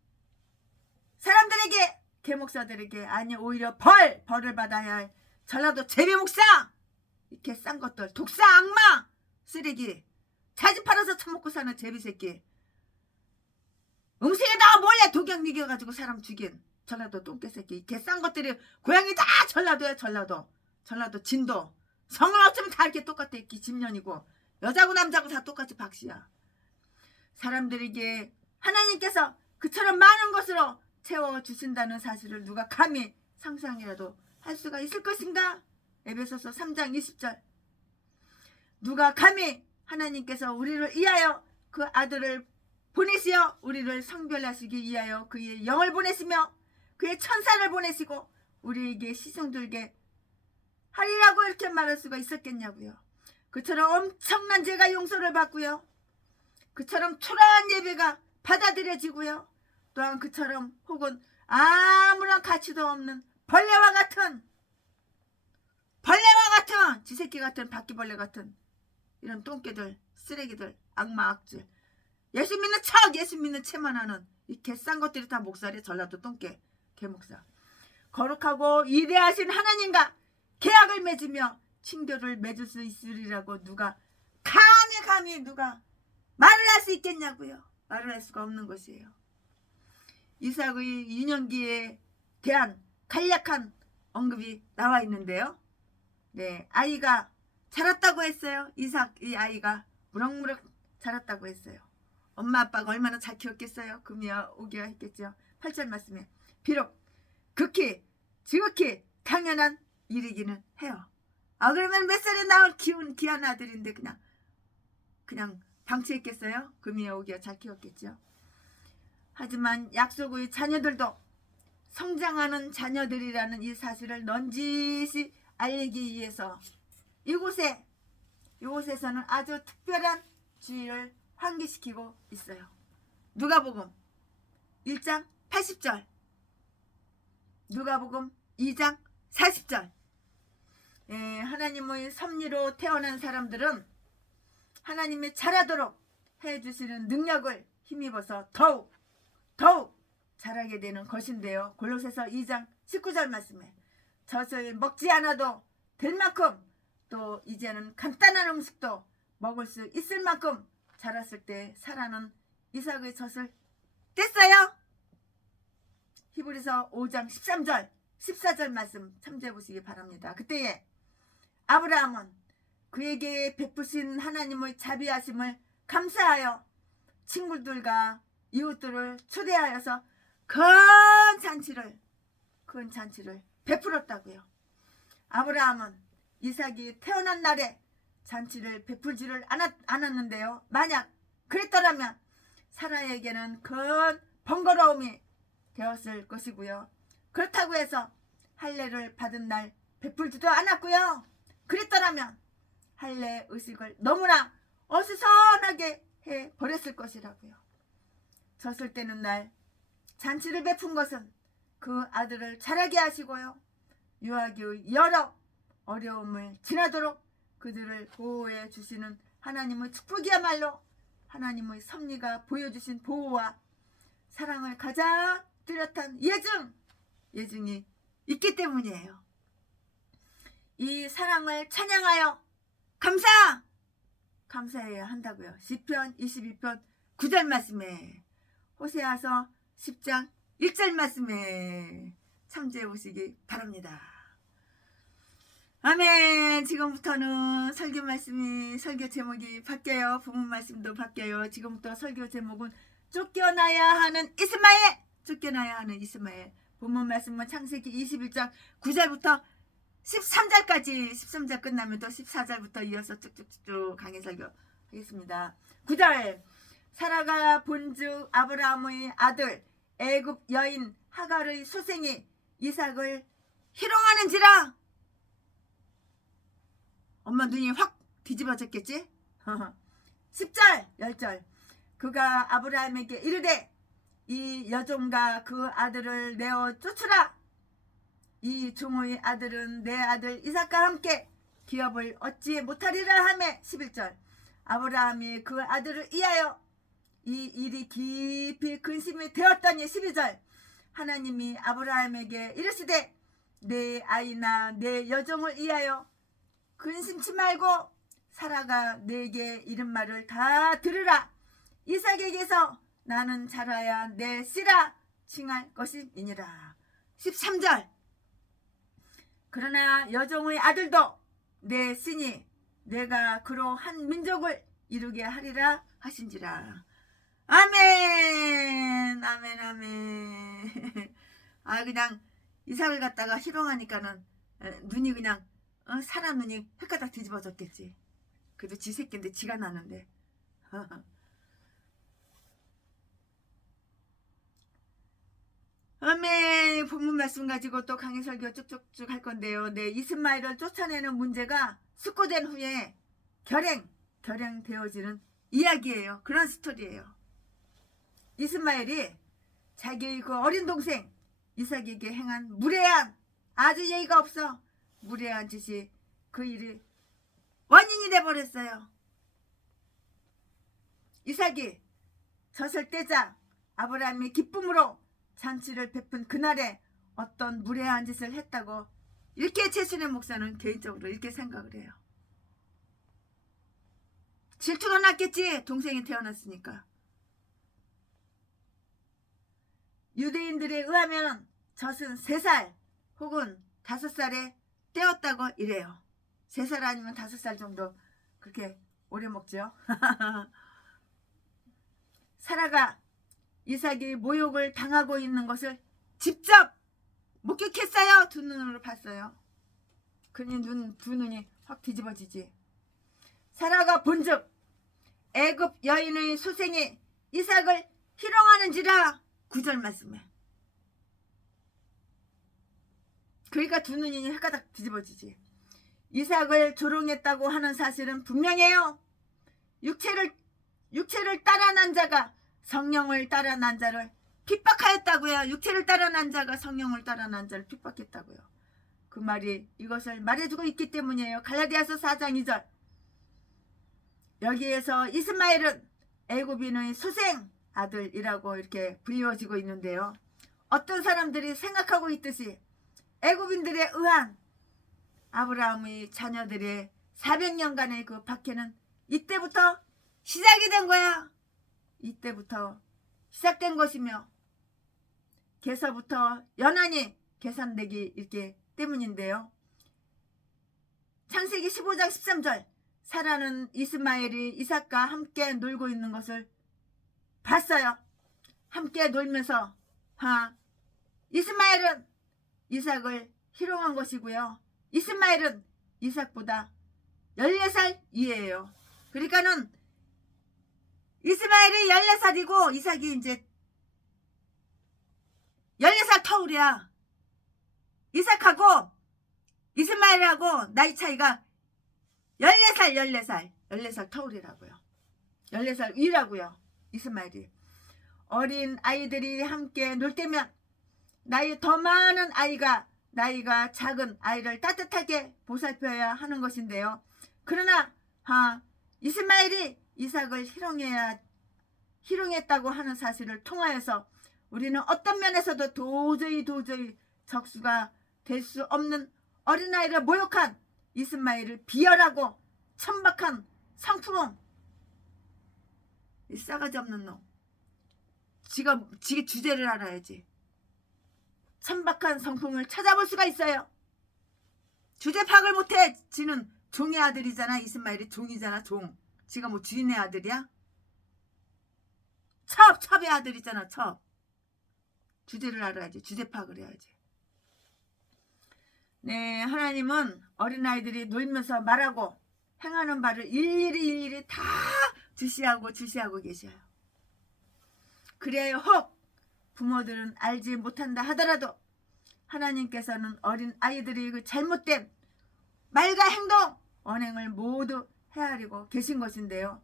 사람들에게, 개목사들에게, 아니 오히려 벌을 받아야 할 전라도 제비목사, 이렇게 싼 것들, 독사, 악마, 쓰레기, 자지 팔아서 처먹고 사는 제비새끼, 음식에다가 몰래 독약 미겨가지고 사람 죽인 전라도 똥개새끼, 이렇게 싼 것들이 고향이 다 전라도야. 전라도 진도. 성은 어쩌면 다 이렇게 똑같아. 이렇게 집년이고 여자고 남자고 다 똑같이 박씨야. 사람들에게 하나님께서 그처럼 많은 것으로 채워주신다는 사실을 누가 감히 상상이라도 할 수가 있을 것인가? 에베소서 3장 20절. 누가 감히 하나님께서 우리를 위하여 그 아들을 보내시어 우리를 성별하시기 위하여 그의 영을 보내시며 그의 천사를 보내시고 우리에게 시성들게 하리라고 이렇게 말할 수가 있었겠냐고요. 그처럼 엄청난 죄가 용서를 받고요. 그처럼 초라한 예배가 받아들여지고요. 또한 그처럼 혹은 아무런 가치도 없는 벌레와 같은 쥐새끼 같은 바퀴벌레 같은 이런 똥개들, 쓰레기들, 악마, 악질, 예수 믿는 채만 하는 이 개싼 것들이 다 목살이 전라도 똥개, 개목사. 거룩하고 위대하신 하나님과 계약을 맺으며 친교를 맺을 수 있으리라고 누가 감히 누가 말을 할 수 있겠냐고요. 말을 할 수가 없는 것이에요. 이삭의 유년기에 대한 간략한 언급이 나와 있는데요. 네, 아이가 자랐다고 했어요. 이삭, 이 아이가 무럭무럭 자랐다고 했어요. 엄마 아빠가 얼마나 잘 키웠겠어요. 금이야 오기야 했겠죠. 8절 말씀에 비록 극히 지극히 당연한 일이기는 해요. 그러면 몇 살에 낳은 귀한 아들인데 그냥 방치했겠어요? 금이야 오기야 잘 키웠겠죠. 하지만 약속의 자녀들도 성장하는 자녀들이라는 이 사실을 넌지시 알리기 위해서 이곳에서는 아주 특별한 주의를 환기시키고 있어요. 누가복음 1장 80절, 누가복음 2장 40절. 하나님의 섭리로 태어난 사람들은 하나님의 잘하도록 해주시는 능력을 힘입어서 더욱 잘하게 되는 것인데요. 골로새서 2장 19절 말씀에 젖을 먹지 않아도 될 만큼 또 이제는 간단한 음식도 먹을 수 있을 만큼 자랐을 때 사라는 이삭의 젖을 뗐어요. 히브리서 5장 13절 14절 말씀 참조해 보시기 바랍니다. 그때에 아브라함은 그에게 베푸신 하나님의 자비하심을 감사하여 친구들과 이웃들을 초대하여서 큰 잔치를 베풀었다고요. 아브라함은 이삭이 태어난 날에 잔치를 베풀지를 않았는데요. 만약 그랬더라면 사라에게는 큰 번거로움이 되었을 것이고요. 그렇다고 해서 할례를 받은 날 베풀지도 않았고요. 그랬더라면 할례 의식을 너무나 어수선하게 해버렸을 것이라고요. 젖을 떼는 날 잔치를 베푼 것은 그 아들을 자라게 하시고요. 유아기의 여러 어려움을 지나도록 그들을 보호해 주시는 하나님의 축복이야말로 하나님의 섭리가 보여주신 보호와 사랑을 가장 뚜렷한 예증이 있기 때문이에요. 이 사랑을 찬양하여 감사해야 한다고요. 시편 22편 9절 말씀에 호세아서 10장 1절 말씀에 참조해 보시기 바랍니다. 아멘. 지금부터는 설교 제목이 바뀌어요. 부문 말씀도 바뀌어요. 지금부터 설교 제목은 쫓겨나야 하는 이스마엘. 본문 말씀은 창세기 21장 9절부터 13절까지 13절 끝나면 또 14절부터 이어서 쭉쭉쭉 강의 설교 하겠습니다. 9절 사라가 본즉 아브라함의 아들 애굽 여인 하갈의 소생이 이삭을 희롱하는지라. 엄마 눈이 확 뒤집어졌겠지? 10절 10절 그가 아브라함에게 이르되 이 여종과 그 아들을 내어 쫓으라. 이 종의 아들은 내 아들 이삭과 함께 기업을 얻지 못하리라 하매. 11절 아브라함이 그 아들을 이하여 이 일이 깊이 근심이 되었더니. 12절 하나님이 아브라함에게 이르시되 내 아이나 내 여종을 이하여 근심치 말고 사라가 내게 이른 말을 다 들으라. 이삭에게서 나는 자라야 내 씨라 칭할 것이니라. 13절 그러나 여종의 아들도 내 씨니 내가 그로 한 민족을 이루게 하리라 하신지라. 아멘. 그냥 이삭을 갖다가 희롱하니까는 눈이 그냥 사람 눈이 헷가닥 뒤집어졌겠지. 그래도 지 새끼인데 지가 나는데. 아멘. 본문 말씀 가지고 또 강의 설교 쭉쭉쭉 할 건데요. 네, 이스마엘을 쫓아내는 문제가 숙고된 후에 결행되어지는 이야기예요. 그런 스토리예요. 이스마엘이 자기의 그 어린 동생 이삭에게 행한 무례한, 아주 예의가 없어 무례한 짓이 그 일이 원인이 돼버렸어요. 이삭이 젖을 떼자 아브라함이 기쁨으로 잔치를 베푼 그날에 어떤 무례한 짓을 했다고 이렇게 최순의 목사는 개인적으로 이렇게 생각을 해요. 질투가 났겠지. 동생이 태어났으니까. 유대인들에 의하면 젖은 3살 혹은 5살에 떼었다고 이래요. 3살 아니면 5살 정도 그렇게 오래 먹죠. 사라가 이삭이 모욕을 당하고 있는 것을 직접 목격했어요. 두 눈으로 봤어요. 그러니 두 눈이 확 뒤집어지지. 사라가 본즉 애굽 여인의 소생이 이삭을 희롱하는지라. 9절 말씀에. 그러니까 두 눈이 헷가닥 뒤집어지지. 이삭을 조롱했다고 하는 사실은 분명해요. 육체를 따라 난 자가 성령을 따라 난 자를 핍박하였다고요. 육체를 따라 난 자가 성령을 따라 난 자를 핍박했다고요. 그 말이 이것을 말해주고 있기 때문이에요. 갈라디아서 4장 2절. 여기에서 이스마엘은 애굽인의 소생 아들이라고 이렇게 불리워지고 있는데요. 어떤 사람들이 생각하고 있듯이 애굽인들에 의한 아브라함의 자녀들의 400년간의 그 박해는 이때부터 시작이 된 거야. 이때부터 시작된 것이며 개서부터 연한이 계산되기 있기 때문인데요. 창세기 15장 13절 사라는 이스마엘이 이삭과 함께 놀고 있는 것을 봤어요. 함께 놀면서 이스마엘은 이삭을 희롱한 것이고요. 이스마엘은 이삭보다 14살 위에요. 그러니까는 이스마엘이 14살이고 이삭이 이제 14살 터울이야. 이삭하고 이스마엘하고 나이 차이가 14살 터울이라고요. 14살 위라고요. 이스마엘이. 어린 아이들이 함께 놀 때면 나이 더 많은 아이가 나이가 작은 아이를 따뜻하게 보살펴야 하는 것인데요. 그러나 이스마엘이 이삭을 희롱했다고 하는 사실을 통하여서 우리는 어떤 면에서도 도저히 적수가 될 수 없는 어린아이를 모욕한 이스마엘을 비열하고 천박한 성품은 이 싸가지 없는 놈. 지가 주제를 알아야지. 천박한 성품을 찾아볼 수가 있어요. 주제 파악을 못해. 지는 종의 아들이잖아. 이스마엘이 종이잖아. 종. 지가 뭐 주인의 아들이야? 첩의 아들이잖아. 첩. 주제를 알아야지. 주제 파악을 해야지. 네, 하나님은 어린아이들이 놀면서 말하고 행하는 바를 일일이 다 주시하고 계셔요. 그래야 혹 부모들은 알지 못한다 하더라도 하나님께서는 어린 아이들이 그 잘못된 말과 행동, 언행을 모두 헤아리고 계신 것인데요.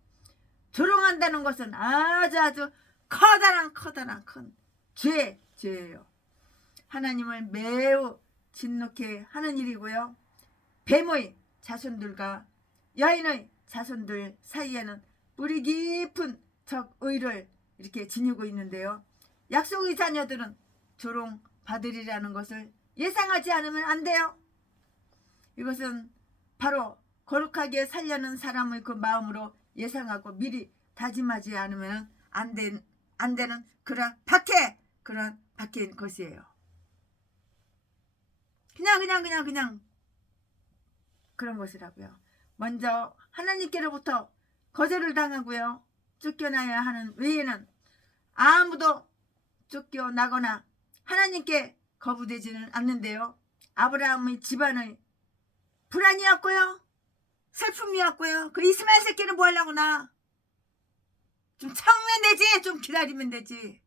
조롱한다는 것은 아주 커다란 큰 죄예요. 하나님을 매우 진노케 하는 일이고요. 뱀의 자손들과 여인의 자손들 사이에는 뿌리 깊은 적의를 이렇게 지니고 있는데요. 약속의 자녀들은 조롱받으리라는 것을 예상하지 않으면 안 돼요. 이것은 바로 거룩하게 살려는 사람의 그 마음으로 예상하고 미리 다짐하지 않으면 안 되는 그런 박해인 것이에요. 그냥 그런 것이라고요. 먼저 하나님께로부터 거절을 당하고요. 쫓겨나야 하는 외에는 아무도 쫓겨나거나 하나님께 거부되지는 않는데요. 아브라함의 집안의 불안이었고요. 슬픔이었고요. 그 이스마엘 새끼는 뭐 하려고 나? 좀 참으면 되지. 좀 기다리면 되지.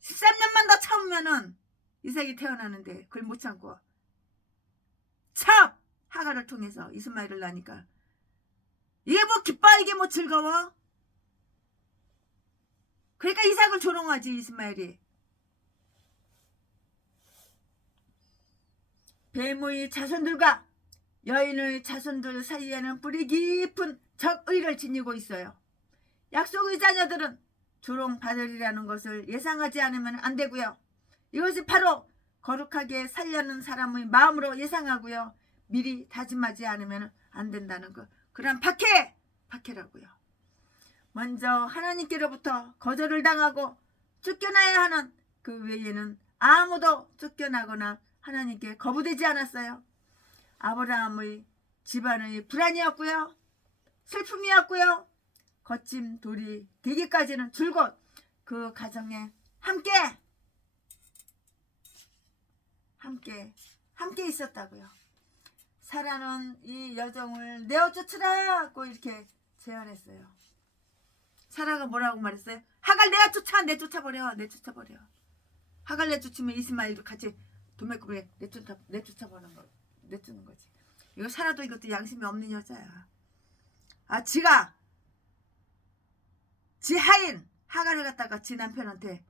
13년만 더 참으면은 이삭이 태어나는데 그걸 못 참고 하가를 통해서 이스마엘을 낳으니까 이게 뭐 기뻐? 이게 뭐 즐거워? 그러니까 이삭을 조롱하지. 이스마엘이 뱀의 자손들과 여인의 자손들 사이에는 뿌리 깊은 적의를 지니고 있어요. 약속의 자녀들은 조롱받으리라는 것을 예상하지 않으면 안 되고요. 이것이 바로 거룩하게 살려는 사람의 마음으로 예상하고요. 미리 다짐하지 않으면 안 된다는 것. 그런 박해라고요. 먼저 하나님께로부터 거절을 당하고 쫓겨나야 하는 그 외에는 아무도 쫓겨나거나 하나님께 거부되지 않았어요. 아브라함의 집안의 불안이었고요. 슬픔이었고요. 거친 돌이 되기까지는 줄곧 그 가정에 함께 있었다고요. 사라는 이 여종을 내어쫓으라고 이렇게 제안했어요. 사라가 뭐라고 말했어요? 하갈 내쫓아버려. 하갈 내쫓으면 이스마엘도 같이 도매급에 내쫓는 거지. 이거 사라도 이것도 양심이 없는 여자야. 지가 지 하인 하갈을 갖다가 지 남편한테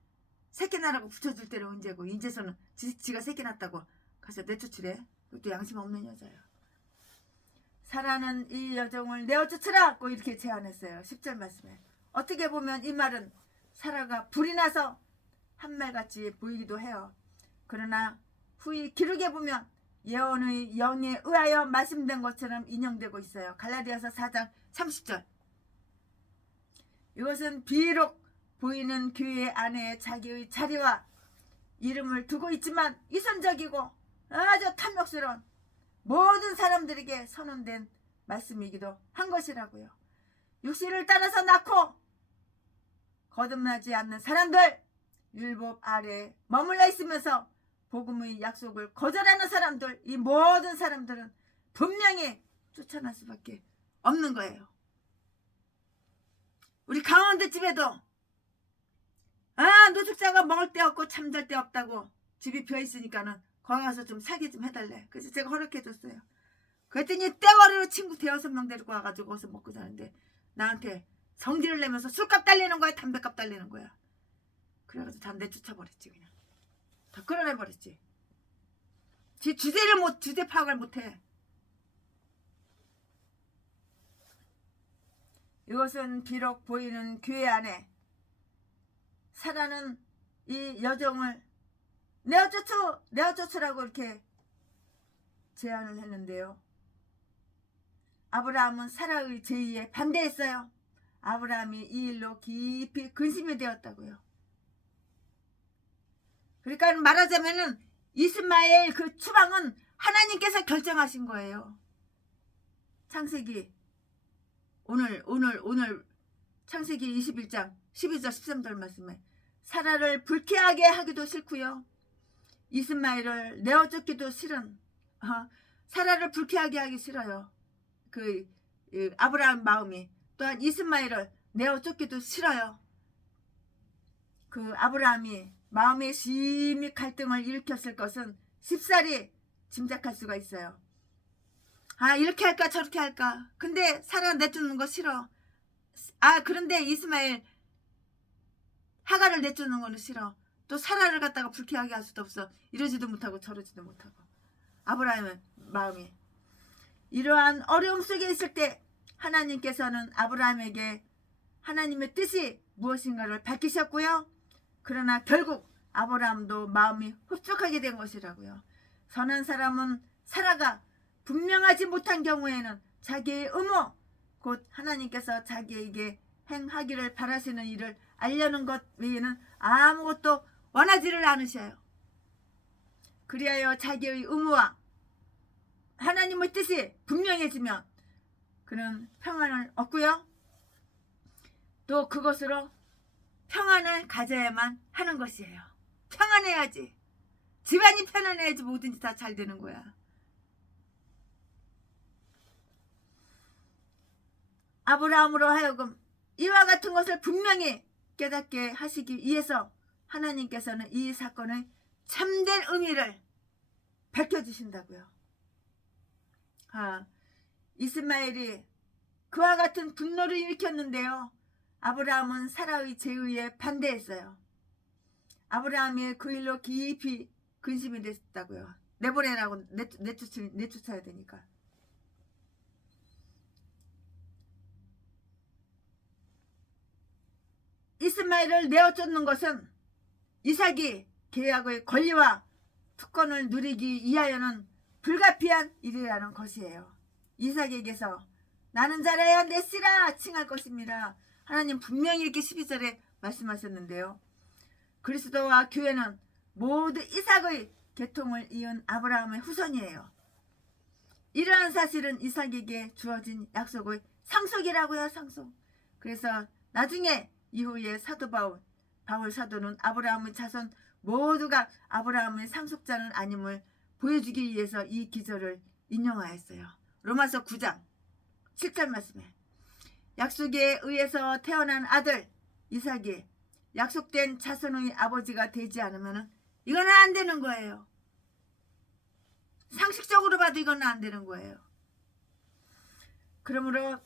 새끼 낳으라고 붙여줄 때는 언제고 이제서는 지가 새끼 낳았다고 가서 내쫓으래. 이것도 양심 없는 여자야. 사라는 이 여종을 내어쫓으라고 이렇게 제안했어요. 10절 말씀에. 어떻게 보면 이 말은 사라가 불이 나서 한 말같이 보이기도 해요. 그러나 후이 기록에 보면 예언의 영에 의하여 말씀된 것처럼 인용되고 있어요. 갈라디아서 4장 30절. 이것은 비록 보이는 교회 안에 자기의 자리와 이름을 두고 있지만 이선적이고 아주 탐욕스러운 모든 사람들에게 선언된 말씀이기도 한 것이라고요. 육신을 따라서 낳고 거듭나지 않는 사람들, 율법 아래 머물러 있으면서 복음의 약속을 거절하는 사람들, 이 모든 사람들은 분명히 쫓아날 수밖에 없는 거예요. 우리 강원도 집에도 노숙자가 먹을 데 없고 잠잘 데 없다고 집이 비어있으니까는 거기 가서 좀 살게 좀 해달래. 그래서 제가 허락해줬어요. 그랬더니 떼거리로 친구 대여섯 명 데리고 와가지고 거기서 먹고 자는데 나한테 성질을 내면서 술값 달리는 거야, 담배값 달리는 거야. 그래가지고 다 내쫓아버렸지. 그냥 다 끌어내버렸지. 주제 파악을 못해. 이것은 비록 보이는 교회 안에 사라는 이 여정을 내어쫓으라고 이렇게 제안을 했는데요. 아브라함은 사라의 제의에 반대했어요. 아브라함이 이 일로 깊이 근심이 되었다고요. 그러니까 말하자면은 이스마엘 그 추방은 하나님께서 결정하신 거예요. 창세기 오늘 창세기 21장 12절 13절 말씀에 사라를 불쾌하게 하기도 싫고요. 이스마엘을 내어쫓기도 싫은 사라를 불쾌하게 하기 싫어요. 그 아브라함 마음이 또한 이스마엘을 내어쫓기도 싫어요. 그 아브라함이 마음에 심히 갈등을 일으켰을 것은 쉽사리 짐작할 수가 있어요. 이렇게 할까 저렇게 할까. 근데 사라 내쫓는 거 싫어. 그런데 이스마엘 하가를 내쫓는 거는 싫어. 또 사라를 갖다가 불쾌하게 할 수도 없어. 이러지도 못하고 저러지도 못하고. 아브라함의 마음이 이러한 어려움 속에 있을 때 하나님께서는 아브라함에게 하나님의 뜻이 무엇인가를 밝히셨고요. 그러나 결국 아브라함도 마음이 흡족하게 된 것이라고요. 선한 사람은 사라가 분명하지 못한 경우에는 자기의 의무, 곧 하나님께서 자기에게 행하기를 바라시는 일을 알려는 것 외에는 아무것도 원하지를 않으셔요. 그리하여 자기의 의무와 하나님의 뜻이 분명해지면 그는 평안을 얻고요. 또 그것으로 평안을 가져야만 하는 것이에요. 평안해야지. 집안이 편안해야지 뭐든지 다 잘 되는 거야. 아브라함으로 하여금 이와 같은 것을 분명히 깨닫게 하시기 위해서 하나님께서는 이 사건의 참된 의미를 밝혀주신다고요. 이스마엘이 그와 같은 분노를 일으켰는데요. 아브라함은 사라의 제의에 반대했어요. 아브라함이 그 일로 깊이 근심이 됐다고요. 내보내라고 내쫓아야 되니까. 이스마엘을 내어쫓는 것은 이삭이 계약의 권리와 특권을 누리기 위하여는 불가피한 일이라는 것이에요. 이삭에게서 나는 자라야 내 씨라 칭할 것입니다. 하나님 분명히 이렇게 12절에 말씀하셨는데요. 그리스도와 교회는 모두 이삭의 계통을 이은 아브라함의 후손이에요. 이러한 사실은 이삭에게 주어진 약속의 상속이라고요. 상속. 그래서 나중에 이후에 사도 바울 사도는 아브라함의 자손 모두가 아브라함의 상속자는 아님을 보여주기 위해서 이 기절을 인용하였어요. 로마서 9장 7절 말씀에 약속에 의해서 태어난 아들 이삭이 약속된 자손의 아버지가 되지 않으면 이거는 안 되는 거예요. 상식적으로 봐도 이건 안 되는 거예요. 그러므로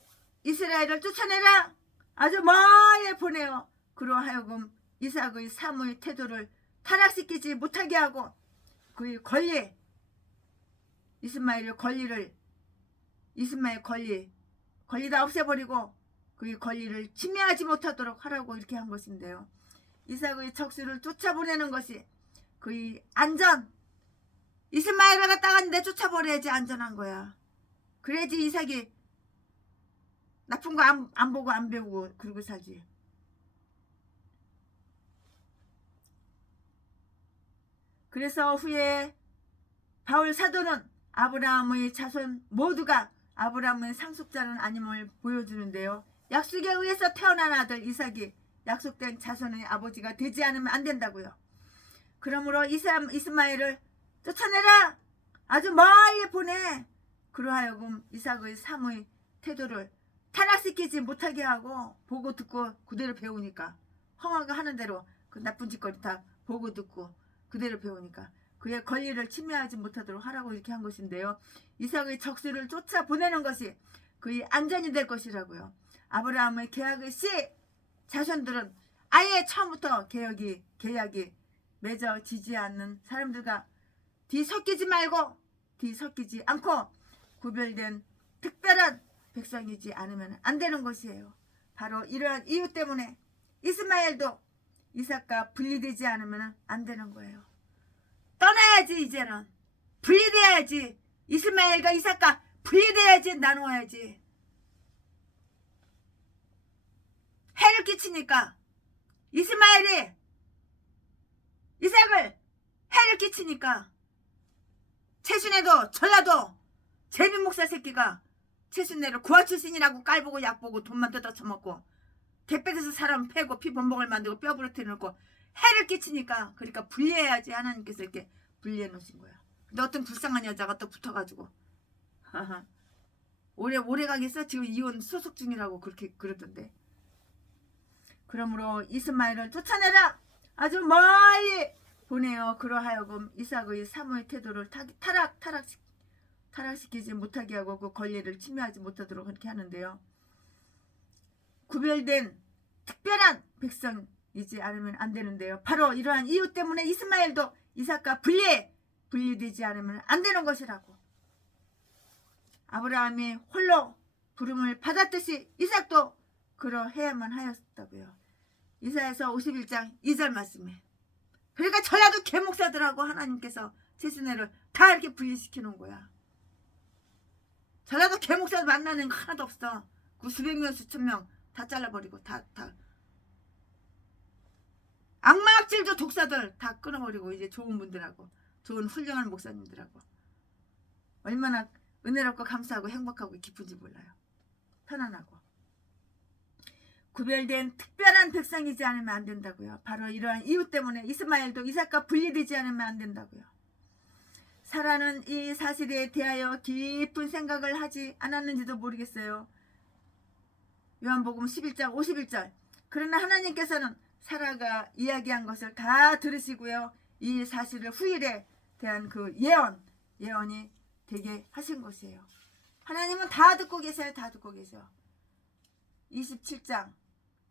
이스라엘을 쫓아내라. 아주 멀리 보내어 그로 하여금 이삭의 삶의 태도를 타락시키지 못하게 하고 그의 권리, 이스마엘 권리 다 없애버리고 그의 권리를 침해하지 못하도록 하라고 이렇게 한 것인데요. 이삭의 척수를 쫓아보내는 것이 그의 안전, 이스마엘을 갖다가 내쫓아버려야지 안전한 거야. 그래야지 이삭이 나쁜 거 안 보고 안 배우고 그러고 살지. 그래서 후에 바울 사도는 아브라함의 자손 모두가 아브라함의 상속자는 아님을 보여주는데요. 약속에 의해서 태어난 아들 이삭이 약속된 자손의 아버지가 되지 않으면 안 된다고요. 그러므로 이스마엘을 쫓아내라! 아주 멀리 보내! 그러하여금 이삭의 삶의 태도를 타락시키지 못하게 하고 보고 듣고 그대로 배우니까 형아가 하는 대로 그 나쁜 짓거리 다 보고 듣고 그대로 배우니까 그의 권리를 침해하지 못하도록 하라고 이렇게 한 것인데요. 이삭의 적수를 쫓아보내는 것이 그의 안전이 될 것이라고요. 아브라함의 계약의 씨 자손들은 아예 처음부터 계약이 맺어지지 않는 사람들과 뒤섞이지 않고 구별된 특별한 백성이지 않으면 안 되는 것이에요. 바로 이러한 이유 때문에 이스마엘도 이삭과 분리되지 않으면 안 되는 거예요. 떠나야지. 이제는 분리돼야지. 이스마엘과 이삭과 분리돼야지. 나누어야지. 해를 끼치니까 이스마엘이 이삭을 해를 끼치니까 최순애도 전라도 제비 목사 새끼가 최순애를 구화 출신이라고 깔보고 약보고 돈만 뜯어 처먹고 개뺏에서 사람 패고 피 범벅을 만들고 뼈 부러뜨려놓고 해를 끼치니까 그러니까 분리해야지. 하나님께서 이렇게 분리해 놓으신 거야. 근데 어떤 불쌍한 여자가 또 붙어가지고 오래 가겠어? 지금 이혼 소속 중이라고 그렇게 그러던데. 그러므로 이스마엘을 쫓아내라! 아주 멀리 보내어 그러하여금 이삭의 사모의 태도를 타락시키지 못하게 하고 그 권리를 침해하지 못하도록 그렇게 하는데요. 구별된 특별한 백성이지 않으면 안 되는데요. 바로 이러한 이유 때문에 이스마엘도 이삭과 분리되지 않으면 안 되는 것이라고. 아브라함이 홀로 부름을 받았듯이 이삭도 그러해야만 하였다고요. 이사야서 51장 2절 말씀에. 그러니까 전라도 개목사들하고 하나님께서 최순애를 다 이렇게 분리시켜 놓은 거야. 전라도 개목사들 만나는 거 하나도 없어. 그 수백 명 수천 명 다 잘라버리고 다 악마악질도 독사들 다 끊어버리고 이제 좋은 분들하고 좋은 훌륭한 목사님들하고 얼마나 은혜롭고 감사하고 행복하고 기쁜지 몰라요. 편안하고 구별된 특별한 백성이지 않으면 안 된다고요. 바로 이러한 이유 때문에 이스마엘도 이삭과 분리되지 않으면 안 된다고요. 사라는 이 사실에 대하여 깊은 생각을 하지 않았는지도 모르겠어요. 요한복음 11장 51절. 그러나 하나님께서는 사라가 이야기한 것을 다 들으시고요. 이 사실을 후일에 대한 그 예언이 되게 하신 것이에요. 하나님은 다 듣고 계세요. 다 듣고 계셔. 27장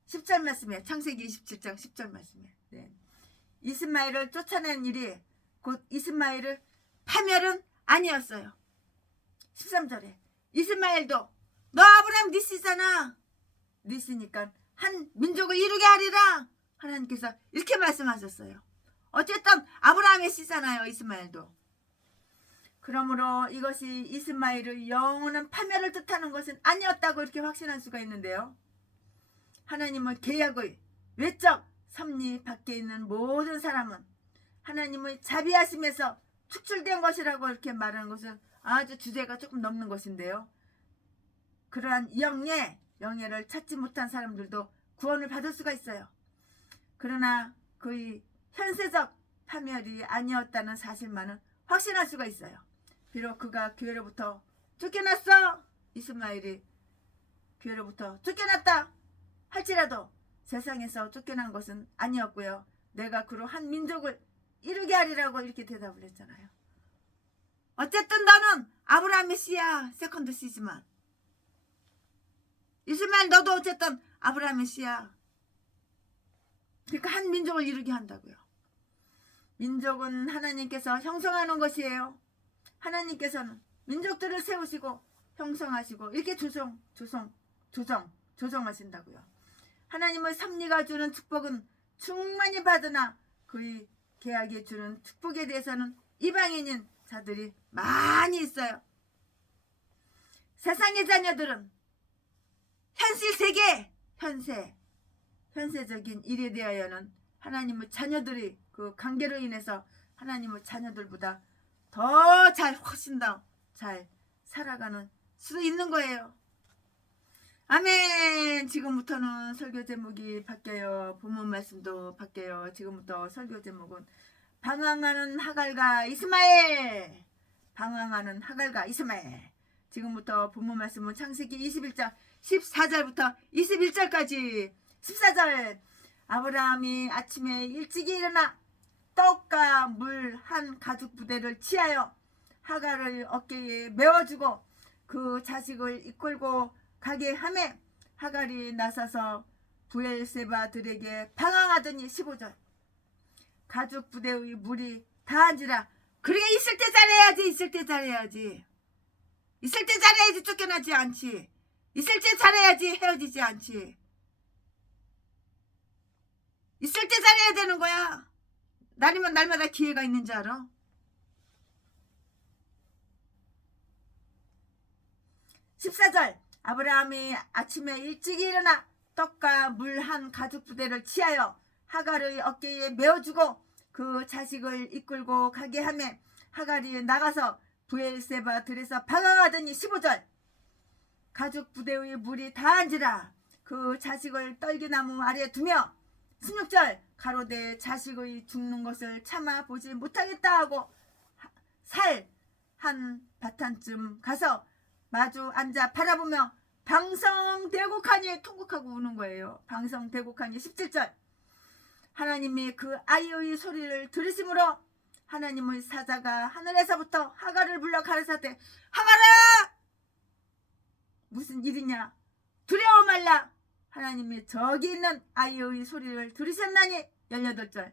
10절 말씀에 창세기 27장 10절 말씀에 이스마엘을 쫓아낸 일이 곧 이스마엘을 파멸은 아니었어요. 13절에 이스마엘도 너 아브라함 네 씨잖아. 네 씨니까 한 민족을 이루게 하리라. 하나님께서 이렇게 말씀하셨어요. 어쨌든 아브라함의 씨잖아요. 이스마엘도. 그러므로 이것이 이스마엘의 영원한 파멸을 뜻하는 것은 아니었다고 이렇게 확신할 수가 있는데요. 하나님의 계약의 외적 섭리 밖에 있는 모든 사람은 하나님의 자비하심에서 축출된 것이라고 이렇게 말하는 것은 아주 주제가 조금 넘는 것인데요. 그러한 영예를 찾지 못한 사람들도 구원을 받을 수가 있어요. 그러나 그의 현세적 파멸이 아니었다는 사실만은 확신할 수가 있어요. 비록 그가 교회로부터 쫓겨났어. 이스마엘이 교회로부터 쫓겨났다 할지라도 세상에서 쫓겨난 것은 아니었고요. 내가 그로 한 민족을 이루게 하리라고 이렇게 대답을 했잖아요. 어쨌든 너는 아브라함의 씨야. 세컨드 씨지만 이스마엘 너도 어쨌든 아브라함의 씨야. 그러니까 한 민족을 이루게 한다고요. 민족은 하나님께서 형성하는 것이에요. 하나님께서는 민족들을 세우시고 형성하시고 이렇게 조정하신다고요. 하나님의 섭리가 주는 축복은 충만히 받으나 그의 계약이 주는 축복에 대해서는 이방인인 자들이 많이 있어요. 세상의 자녀들은 현실 세계, 현세적인 일에 대하여는 하나님의 자녀들이 그 관계로 인해서 하나님의 자녀들보다 더 잘, 훨씬 더 잘 살아가는 수 있는 거예요. 아멘. 지금부터는 설교 제목이 바뀌어요. 본문 말씀도 바뀌어요. 지금부터 설교 제목은 방황하는 하갈과 이스마엘. 방황하는 하갈과 이스마엘. 지금부터 본문 말씀은 창세기 21장 14절부터 21절까지. 14절. 아브라함이 아침에 일찍 일어나 떡과 물 한 가죽 부대를 취하여 하갈을 어깨에 메워주고 그 자식을 이끌고 가게 하매 하갈이 나서서 브엘세바들에게 방황하더니. 15절. 가죽 부대의 물이 다한지라. 그러게 있을 때 잘해야지. 있을 때 잘해야지. 있을 때 잘해야지 쫓겨나지 않지. 있을 때 잘해야지 헤어지지 않지. 있을 때 잘해야 되는 거야. 날이면 날마다 기회가 있는 줄 알아? 14절. 아브라함이 아침에 일찍 일어나 떡과 물 한 가죽 부대를 취하여 하갈의 어깨에 메어주고 그 자식을 이끌고 가게 하매 하갈이 나가서 브엘세바 들에서 방황하더니. 15절. 가죽 부대의 물이 다한지라 그 자식을 떨기나무 아래에 두며. 16절. 가로되 자식의 죽는 것을 참아 보지 못하겠다 하고 살 한 바탄쯤 가서 마주 앉아 바라보며 방성대곡하니 통곡하고 우는 거예요. 방성대곡하니. 17절. 하나님이 그 아이의 소리를 들으심으로 하나님의 사자가 하늘에서부터 하갈을 불러 가라사대 하갈아 무슨 일이냐 두려워 말라. 하나님이 저기 있는 아이의 소리를 들으셨나니. 18절.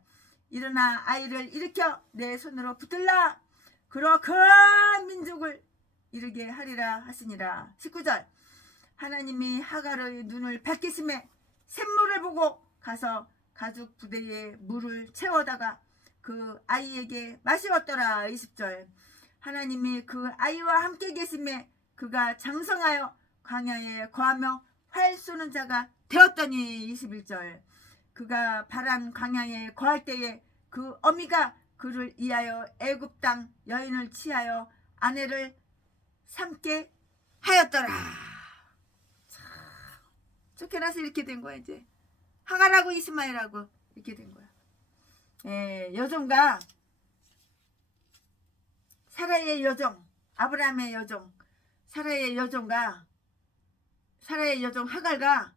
일어나 아이를 일으켜 내 손으로 붙들라. 그러 큰 민족을 이르게 하리라 하시니라. 19절. 하나님이 하갈의 눈을 밝히심에 샘물을 보고 가서 가죽 부대에 물을 채워다가 그 아이에게 마시었더라. 20절. 하나님이 그 아이와 함께 계심에 그가 장성하여 광야에 거하며 활 쏘는 자가 되었더니. 21절. 그가 파란 광야에 거할 때에 그 어미가 그를 위하여 애굽 땅 여인을 취하여 아내를 삼게 하였더라. 쫓겨나서 이렇게 된 거야. 이제 하갈하고 이스마엘하고 이렇게 된 거야. 여종과 사라의 여종, 아브라함의 여종, 사라의 여종과 사라의 여종 하갈과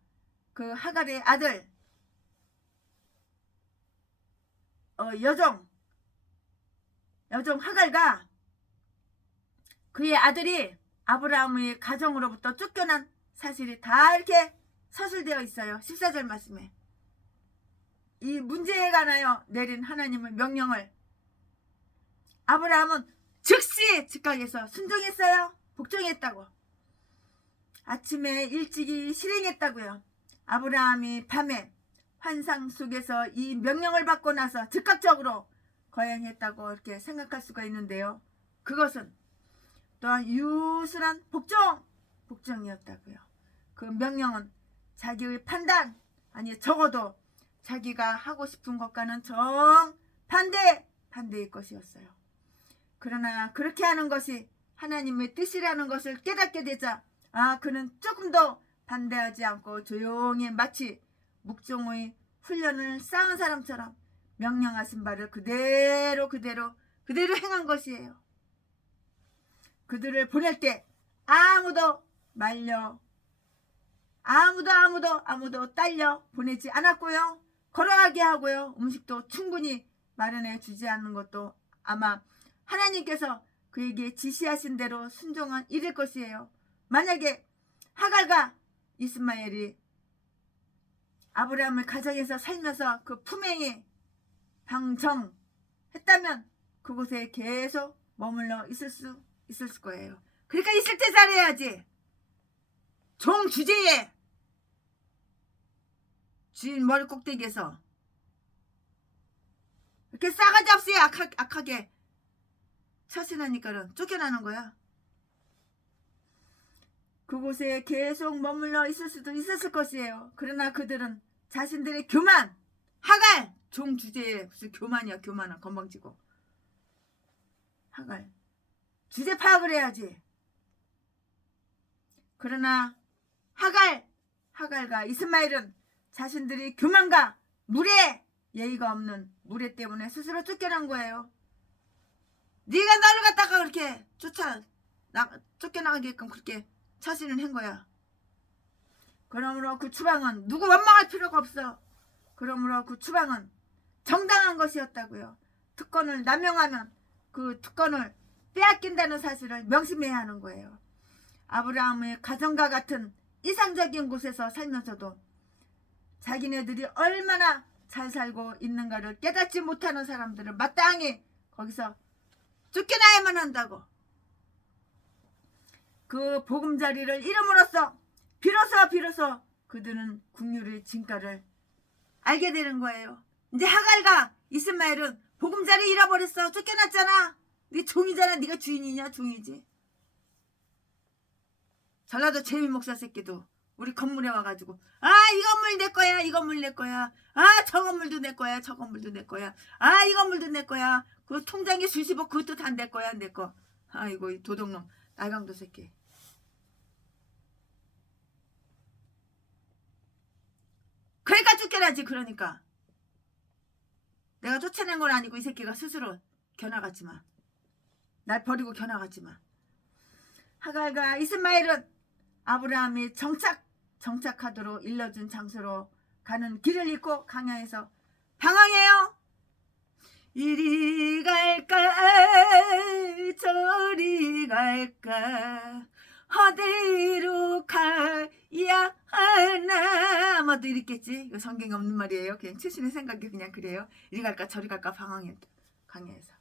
그 하갈의 아들 여종 하갈과 그의 아들이 아브라함의 가정으로부터 쫓겨난 사실이 다 이렇게 서술되어 있어요. 14절 말씀에. 이 문제에 관하여 내린 하나님의 명령을 아브라함은 즉시 즉각에서 순종했어요. 복종했다고. 아침에 일찍이 실행했다고요. 아브라함이 밤에 환상 속에서 이 명령을 받고 나서 즉각적으로 거행했다고 이렇게 생각할 수가 있는데요. 그것은 또한 유순한 복종이었다고요. 그 명령은 자기의 판단, 아니 적어도 자기가 하고 싶은 것과는 반대의 것이었어요. 그러나 그렇게 하는 것이 하나님의 뜻이라는 것을 깨닫게 되자 그는 조금 더 반대하지 않고 조용히 마치 묵종의 훈련을 쌓은 사람처럼 명령하신 바를 그대로 행한 것이에요. 그들을 보낼 때 아무도 딸려 보내지 않았고요. 걸어가게 하고요. 음식도 충분히 마련해 주지 않는 것도 아마 하나님께서 그에게 지시하신 대로 순종한 일일 것이에요. 만약에 하갈과 이스마엘이 아브라함의 가정에서 살면서 그 품행에 방정했다면 그곳에 계속 머물러 있을 거예요. 그러니까 있을 때 잘해야지. 종 주제에 주인 머리 꼭대기에서 이렇게 싸가지 없이 악하게 처신하니까는 쫓겨나는 거야. 그곳에 계속 머물러 있을 수도 있었을 것이에요. 그러나 그들은 자신들의 교만, 하갈, 종 주제에 무슨 교만이야. 교만은 건방지고. 하갈, 주제 파악을 해야지. 그러나 하갈과 이스마엘은 자신들이 교만과 무례, 예의가 없는 무례 때문에 스스로 쫓겨난 거예요. 네가 나를 갖다가 그렇게 쫓겨나가게끔 그렇게 처신을 한 거야. 그러므로 그 추방은 누구 원망할 필요가 없어. 그러므로 그 추방은 정당한 것이었다고요. 특권을 남용하면 그 특권을 빼앗긴다는 사실을 명심해야 하는 거예요. 아브라함의 가정과 같은 이상적인 곳에서 살면서도 자기네들이 얼마나 잘 살고 있는가를 깨닫지 못하는 사람들을 마땅히 거기서 쫓겨나야만 한다고. 그 보금자리를 잃음으로써 비로소 그들은 국률의 진가를 알게 되는 거예요. 이제 하갈과 이스마엘은 보금자리 잃어버렸어. 쫓겨났잖아. 네 종이잖아. 네가 주인이냐? 종이지. 전라도 재미 목사 새끼도 우리 건물에 와가지고 이 건물 내 거야. 이 건물 내 거야. 저 건물도 내 거야. 저 건물도 내 거야. 이 건물도 내 거야. 그 통장에 수십억 그것도 다 내 거야. 내 거. 아이고 이 도둑놈 날강도 새끼. 그러니까 쫓겨나지. 그러니까 내가 쫓아낸 건 아니고 이 새끼가 스스로 겨나갔지만 날 버리고 겨나갔지만 하갈과 이스마엘은 아브라함이 정착하도록 일러준 장소로 가는 길을 잃고 강야에서 방황해요. 이리 갈까 저리 갈까 어디로 가야 하나. 아마도 이랬겠지. 이거 성경에 없는 말이에요. 그냥 최신의 생각이 그냥 그래요. 이리 갈까 저리 갈까 방황했다. 강야에서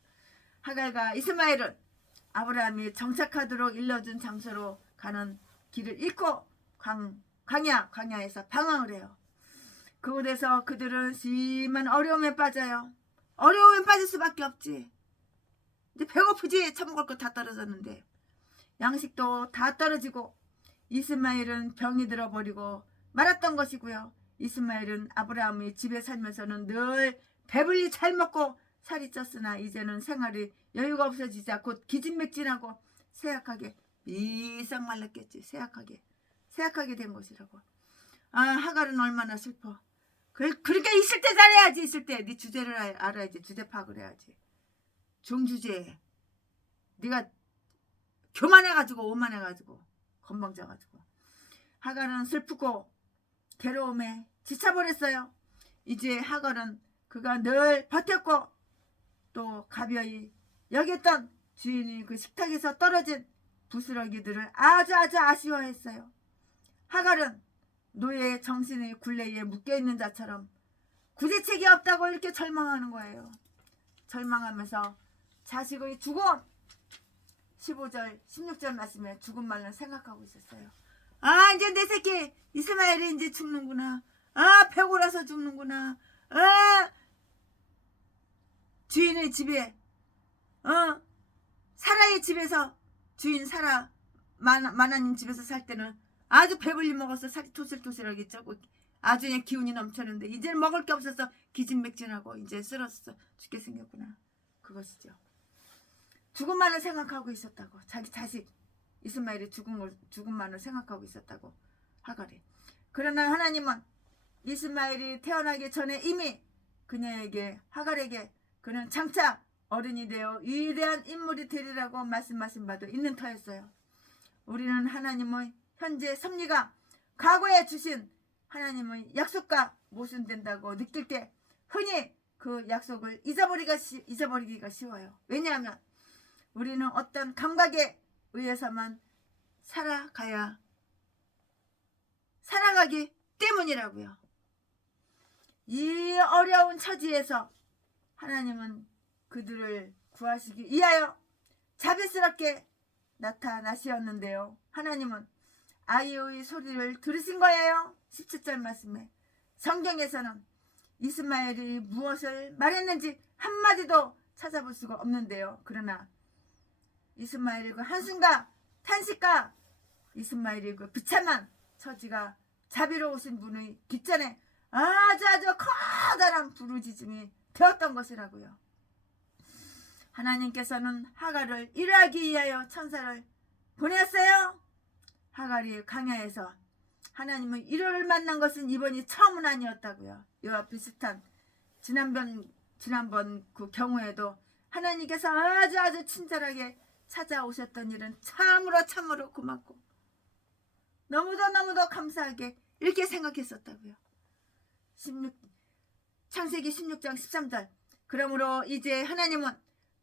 하갈과 이스마엘은 아브라함이 정착하도록 일러준 장소로 가는 길을 잃고 강야에서 방황을 해요. 그곳에서 그들은 심한 어려움에 빠져요. 어려움에 빠질 수밖에 없지. 이제 배고프지. 처먹을 거 다 떨어졌는데 양식도 다 떨어지고 이스마엘은 병이 들어버리고 말았던 것이고요. 이스마엘은 아브라함이 집에 살면서는 늘 배불리 잘 먹고 살이 쪘으나 이제는 생활이 여유가 없어지자 곧 기진맥진하고 쇠약하게 이상 말랐겠지. 쇠약하게 된 것이라고. 하갈은 얼마나 슬퍼. 그러니까 있을 때 잘해야지. 있을 때 네 주제를 알아야지. 주제 파악을 해야지. 종주제. 네가 교만해가지고 오만해가지고 건방져가지고. 하갈은 슬프고 괴로움에 지쳐버렸어요. 이제 하갈은 그가 늘 버텼고 또 가벼이 여겼던 주인이 그 식탁에서 떨어진 부스러기들을 아주 아쉬워했어요. 하갈은 노예의 정신의 굴레에 묶여있는 자처럼 구제책이 없다고 이렇게 절망하는 거예요. 절망하면서 자식의 죽음 15절 16절 말씀에 죽음만을 생각하고 있었어요. 이제 내 새끼 이스마엘이 이제 죽는구나. 배고라서 죽는구나. 주인의 집에 사라의 집에서 주인 사라 마나님 집에서 살 때는 아주 배불리 먹어서 살이 토슬토슬하게 쪄고 아주 그냥 기운이 넘쳤는데 이제는 먹을 게 없어서 기진맥진하고 이제 쓰러져 죽게 생겼구나. 그것이죠. 죽음만을 생각하고 있었다고. 자기 자식 이스마엘이 죽음만을 생각하고 있었다고 하갈이. 그러나 하나님은 이스마엘이 태어나기 전에 이미 그녀에게 하갈에게 그는 장차 어른이 되어 위대한 인물이 되리라고 말씀하신 바도 있는 터였어요. 우리는 하나님의 현재 섭리가 과거에 주신 하나님의 약속과 모순된다고 느낄 때 흔히 그 약속을 잊어버리기가 쉬워요. 왜냐하면 우리는 어떤 감각에 의해서만 살아가기 때문이라고요. 이 어려운 처지에서 하나님은 그들을 구하시기 위하여 자비스럽게 나타나시었는데요. 하나님은 아이의 소리를 들으신 거예요. 17절 말씀에 성경에서는 이스마엘이 무엇을 말했는지 한마디도 찾아볼 수가 없는데요. 그러나 이스마엘이 그 한숨과 탄식과 이스마엘이 그 비참한 처지가 자비로우신 분의 뒷전에 아주 커다란 부르짖음이 되었던 것이라고요. 하나님께서는 하갈을 일하기 위하여 천사를 보냈어요. 하갈이 광야에서 하나님의 이를 만난 것은 이번이 처음은 아니었다고요. 이와 비슷한 지난번 그 경우에도 하나님께서 아주 친절하게 찾아오셨던 일은 참으로 고맙고 너무도 감사하게 이렇게 생각했었다고요. 창세기 16장 13절. 그러므로 이제 하나님은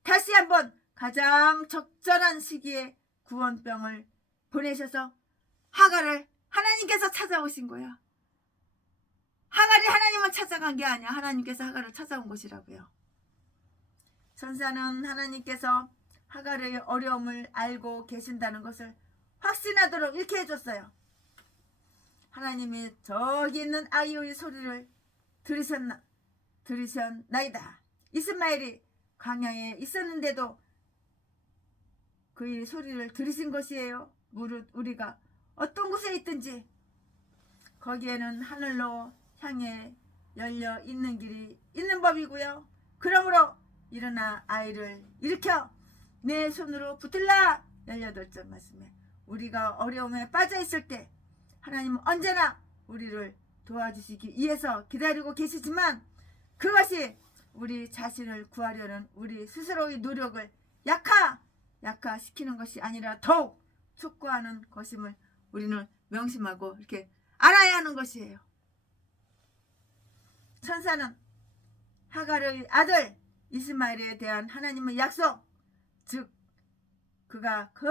다시 한번 가장 적절한 시기에 구원병을 보내셔서 하갈을 하나님께서 찾아오신 거야. 하갈이 하나님을 찾아간 게 아니야. 하나님께서 하갈을 찾아온 것이라고요. 천사는 하나님께서 하갈의 어려움을 알고 계신다는 것을 확신하도록 이렇게 해줬어요. 하나님이 저기 있는 아이의 소리를 들으셨나이다. 이스마엘이 광야에 있었는데도 그의 소리를 들으신 것이에요. 무릇 우리가 어떤 곳에 있든지 거기에는 하늘로 향해 열려 있는 길이 있는 법이고요. 그러므로 일어나 아이를 일으켜 내 손으로 붙들라. 18절 말씀에 우리가 어려움에 빠져 있을 때 하나님은 언제나 우리를 도와주시기 위해서 기다리고 계시지만 그것이 우리 자신을 구하려는 우리 스스로의 노력을 약화시키는 것이 아니라 더욱 촉구하는 것임을 우리는 명심하고 이렇게 알아야 하는 것이에요. 천사는 하갈의 아들 이스마엘에 대한 하나님의 약속, 즉 그가 그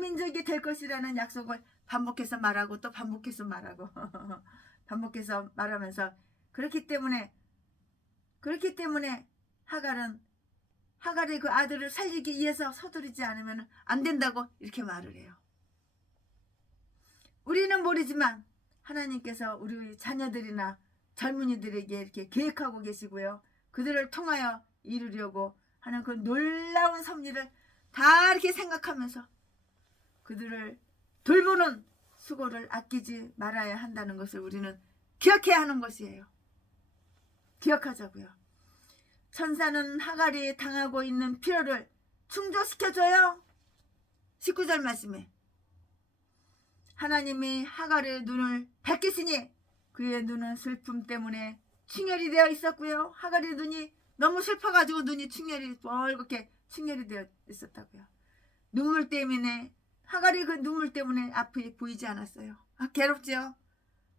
민족이 될 것이라는 약속을 반복해서 말하고 또 반복해서 말하고 반복해서 말하면서 그렇기 때문에 하갈의 그 아들을 살리기 위해서 서두르지 않으면 안 된다고 이렇게 말을 해요. 우리는 모르지만 하나님께서 우리 자녀들이나 젊은이들에게 이렇게 계획하고 계시고요. 그들을 통하여 이루려고 하는 그 놀라운 섭리를 다 이렇게 생각하면서 그들을 돌보는 수고를 아끼지 말아야 한다는 것을 우리는 기억해야 하는 것이에요. 기억하자고요. 천사는 하갈이 당하고 있는 필요를 충족시켜줘요. 19절 말씀에 하나님이 하갈의 눈을 밝히시니 그의 눈은 슬픔 때문에 충혈이 되어 있었고요. 하갈의 눈이 너무 슬퍼가지고 눈이 멀겋게 충혈이 되어 있었다고요. 눈물 때문에 하갈이 그 눈물 때문에 앞이 보이지 않았어요. 괴롭지요.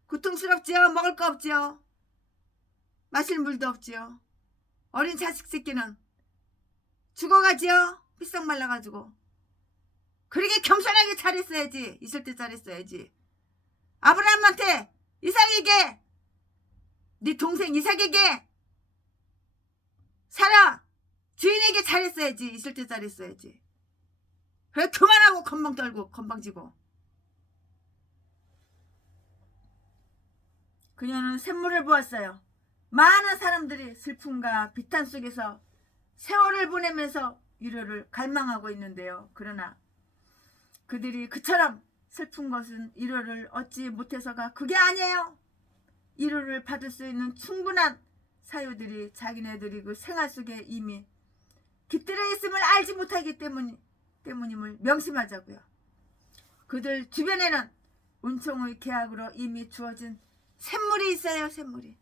고통스럽지요. 먹을 거 없지요. 마실 물도 없지요. 어린 자식 새끼는 죽어가지요. 삐싹 말라가지고. 그러게 겸손하게 잘했어야지. 있을 때 잘했어야지. 아브라함한테 이삭에게 네 동생 이삭에게 사라 주인에게 잘했어야지. 있을 때 잘했어야지. 그래 그만하고 건방 떨고 건방지고. 그녀는 샘물을 보았어요. 많은 사람들이 슬픔과 비탄 속에서 세월을 보내면서 위로를 갈망하고 있는데요. 그러나 그들이 그처럼 슬픈 것은 위로를 얻지 못해서가 그게 아니에요. 위로를 받을 수 있는 충분한 사유들이 자기네들이 그 생활 속에 이미 깃들어 있음을 알지 못하기 때문임을 명심하자고요. 그들 주변에는 은총의 계약으로 이미 주어진 샘물이 있어요. 샘물이.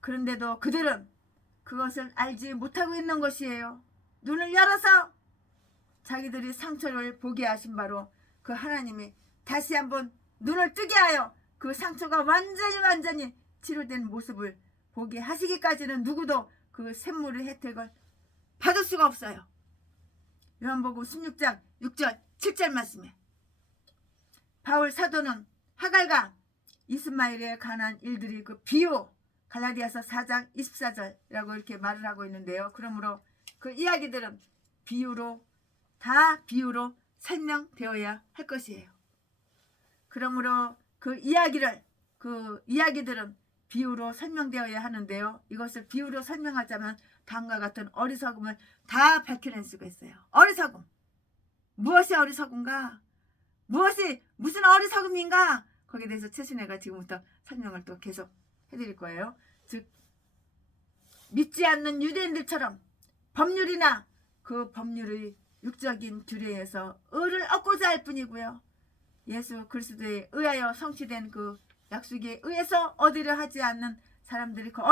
그런데도 그들은 그것을 알지 못하고 있는 것이에요. 눈을 열어서 자기들이 상처를 보게 하신 바로 그 하나님이 다시 한번 눈을 뜨게 하여 그 상처가 완전히 치료된 모습을 보게 하시기까지는 누구도 그 샘물의 혜택을 받을 수가 없어요. 요한복음 16장 6절 7절 말씀에 바울 사도는 하갈과 이스마엘에 관한 일들이 그 비유 갈라디아서 4장 24절이라고 이렇게 말을 하고 있는데요. 그러므로 그 이야기들은 다 비유로 설명되어야 할 것이에요. 그러므로 그 이야기들은 비유로 설명되어야 하는데요. 이것을 비유로 설명하자면 다음과 같은 어리석음을 다 밝혀낼 수가 있어요. 어리석음. 무엇이 어리석은가? 무슨 어리석음인가? 거기에 대해서 최순애가 지금부터 설명을 또 계속 해드릴 거예요. 즉 믿지 않는 유대인들처럼 법률이나 그 법률의 육적인 규례에서 의를 얻고자 할 뿐이고요. 예수 그리스도에 의하여 성취된 그 약속에 의해서 얻으려 하지 않는 사람들이 그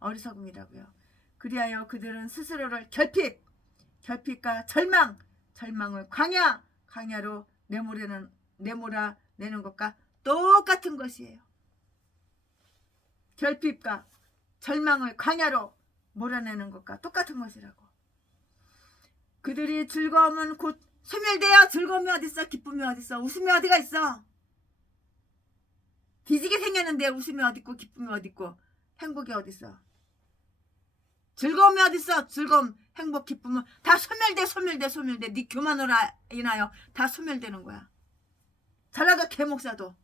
어리석음이라고요. 그리하여 그들은 스스로를 결핍과 절망을 광야로 내몰아내는 것과 똑같은 것이에요. 결핍과 절망을 광야로 몰아내는 것과 똑같은 것이라고. 그들이 즐거움은 곧 소멸되어. 즐거움이 어딨어? 기쁨이 어딨어? 웃음이 어디가 있어? 뒤지게 생겼는데 웃음이 어딨고 기쁨이 어딨고 행복이 어딨어? 즐거움이 어딨어? 즐거움, 행복, 기쁨은 다 소멸돼. 네 교만으로 인하여 다 소멸되는 거야. 전라도 개목사도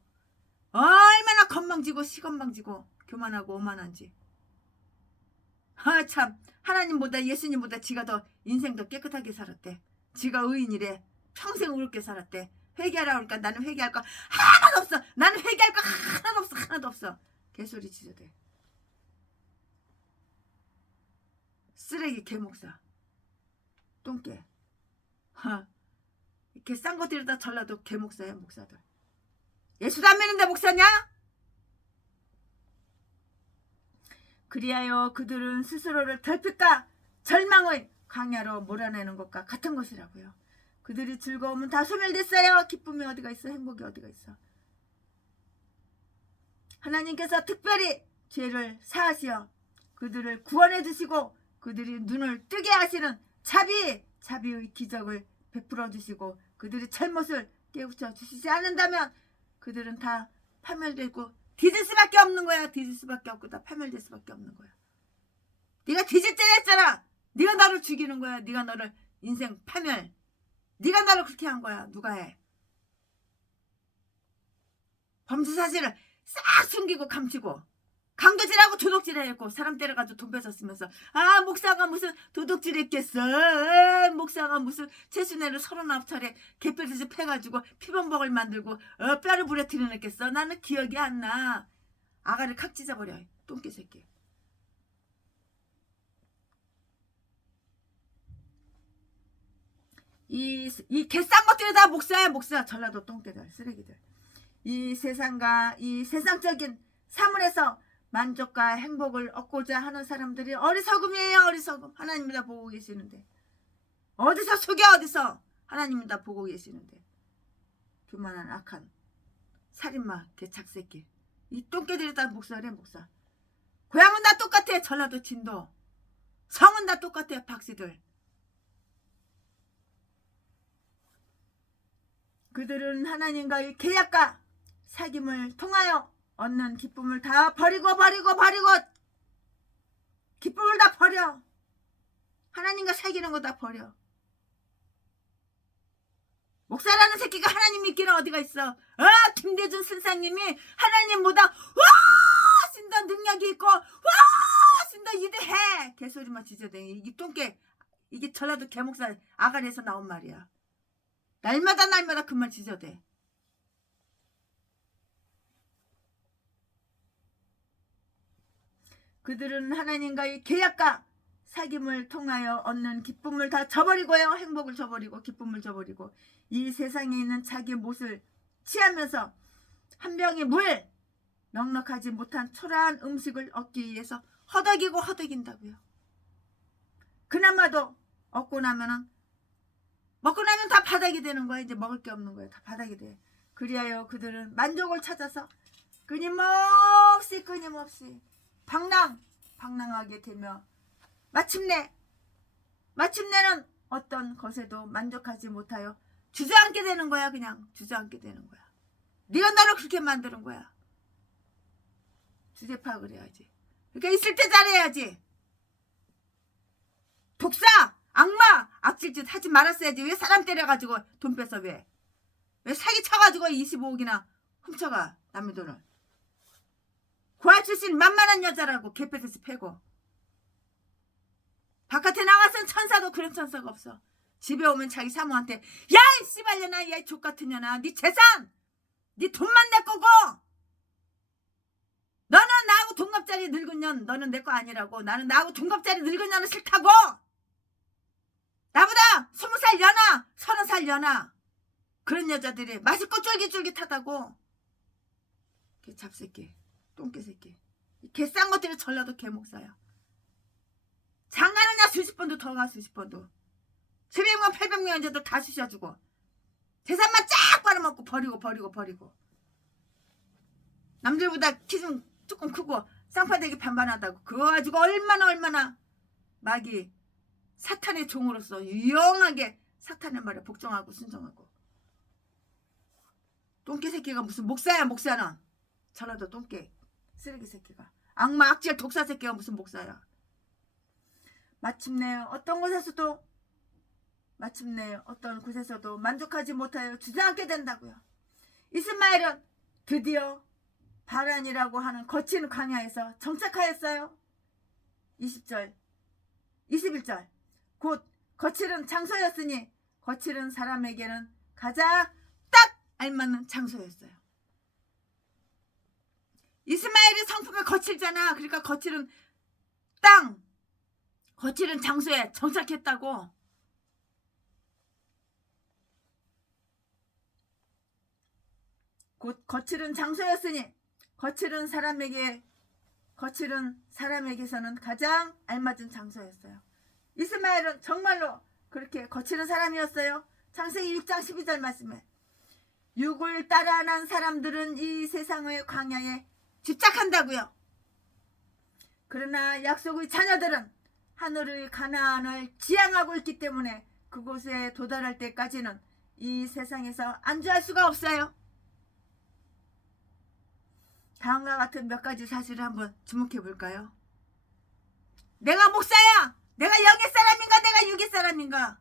얼마나 건방지고 시건방지고 교만하고 오만한지. 참, 하나님보다 예수님보다 지가 더 인생 더 깨끗하게 살았대. 지가 의인이래. 평생 의롭게 살았대. 회개하라 그러니까 나는 회개할 거 하나도 없어. 나는 회개할 거 하나도 없어. 개소리 치저대. 쓰레기 개목사. 똥개. 이렇게 싼 거 들여다 전라도 개목사야. 목사들. 예수도 안 믿는데 목사냐? 그리하여 그들은 스스로를 결핍과 절망의 광야로 몰아내는 것과 같은 것이라고요. 그들이 즐거움은 다 소멸됐어요. 기쁨이 어디가 있어? 행복이 어디가 있어? 하나님께서 특별히 죄를 사하시어 그들을 구원해 주시고 그들이 눈을 뜨게 하시는 자비의 기적을 베풀어 주시고 그들의 잘못을 깨우쳐 주시지 않는다면 그들은 다 파멸되고 뒤질 수밖에 없는 거야. 뒤질 수밖에 없고 다 파멸될 수밖에 없는 거야. 네가 뒤질 때가 했잖아. 네가 나를 죽이는 거야. 네가 너를 인생 파멸. 네가 나를 그렇게 한 거야. 누가 해? 범죄 사실을 싹 숨기고 감추고 강도질하고 도둑질했고 사람 때려가지고 돈 뺏었으면서 목사가 무슨 도둑질했겠어. 목사가 무슨 최순애를 39차례 개뼈듯이 패가지고 피범벅을 만들고 뼈를 부러뜨려냈겠어. 나는 기억이 안 나. 아가를 칵 찢어버려. 똥개 새끼. 이 개싼 것들이 다 목사야. 목사. 전라도 똥개들 쓰레기들. 이 세상과 이 세상적인 사물에서 만족과 행복을 얻고자 하는 사람들이 어리석음이에요. 어리석음. 하나님이 다 보고 계시는데. 어디서 속여? 어디서? 하나님이 다 보고 계시는데. 교만한 악한 살인마 개착새끼. 이 똥개들이 다 목사래. 목사. 고향은 다 똑같아. 전라도 진도. 성은 다 똑같아. 박씨들. 그들은 하나님과의 계약과 사귐을 통하여 얻는 기쁨을 다 버리고 기쁨을 다 버려. 하나님과 사귀는 거 다 버려. 목사라는 새끼가 하나님 믿기는 어디가 있어? 김대준 선생님이 하나님보다 신다 능력이 있고 신다 위대해. 개소리만 지저대. 이 똥개. 이게 전라도 개목사 아가리에서 나온 말이야. 날마다 그 말 지저대. 그들은 하나님과의 계약과 사귐을 통하여 얻는 기쁨을 다 저버리고요. 행복을 저버리고 기쁨을 저버리고 이 세상에 있는 자기 몫을 취하면서 한 병의 물, 넉넉하지 못한 초라한 음식을 얻기 위해서 허덕인다고요. 그나마도 먹고 나면 다 바닥이 되는 거야. 이제 먹을 게 없는 거야. 다 바닥이 돼. 그리하여 그들은 만족을 찾아서 끊임없이 방랑하게 되며 마침내는 어떤 것에도 만족하지 못하여 주저앉게 되는 거야. 그냥 주저앉게 되는 거야. 네가 나를 그렇게 만드는 거야. 주제 파악을 해야지. 그러니까 있을 때 잘해야지. 독사, 악마, 악질짓 하지 말았어야지. 왜 사람 때려가지고 돈 뺏어? 왜 사기쳐가지고 25억이나 훔쳐가 남의 돈을. 고아 출신 만만한 여자라고 개패듯이 패고. 바깥에 나가서는 천사도 그런 천사가 없어. 집에 오면 자기 사모한테 야 이 씨발년아 야 이 족같은 년아 네 재산 네 돈만 내 거고 너는 나하고 동갑자리 늙은 년 너는 내 거 아니라고 나는 나하고 동갑자리 늙은 년은 싫다고 나보다 20살 연하 30살 연하 그런 여자들이 맛있고 쫄깃쫄깃하다고 개 잡새끼 똥개새끼 개 싼 것들이 전라도 개목사야 장가느냐 수십 번도 더 가 수십 번도 700명 800명 이제도 다 쑤셔주고 재산만 쫙 빨아먹고 버리고 남들보다 키 좀 조금 크고 쌍파대기 반반하다고 그거 가지고 얼마나 막이 사탄의 종으로서 유용하게 사탄의 말에 복종하고 순종하고 똥개 새끼가 무슨 목사야 목사는 전라도 똥개 쓰레기 새끼가 악마 악질 독사 새끼가 무슨 목사야 마침내 어떤 곳에서도 만족하지 못하여 주저앉게 된다고요. 이스마엘은 드디어 바란이라고 하는 거친 광야에서 정착하였어요. 20절 21절 곧 거칠은 장소였으니 거칠은 사람에게는 가장 딱 알맞는 장소였어요. 이스마엘의 성품이 거칠잖아. 그러니까 거칠은 땅 거칠은 장소에 정착했다고. 곧 거칠은 장소였으니 거칠은 사람에게서는 가장 알맞은 장소였어요. 이스마엘은 정말로 그렇게 거칠은 사람이었어요. 창세기 6장 12절 말씀에 육을 따라 난 사람들은 이 세상의 광야에 집착한다고요. 그러나 약속의 자녀들은 하늘의 가나안을 지향하고 있기 때문에 그곳에 도달할 때까지는 이 세상에서 안주할 수가 없어요. 다음과 같은 몇 가지 사실을 한번 주목해 볼까요? 내가 목사야! 내가 영의 사람인가? 내가 육의 사람인가?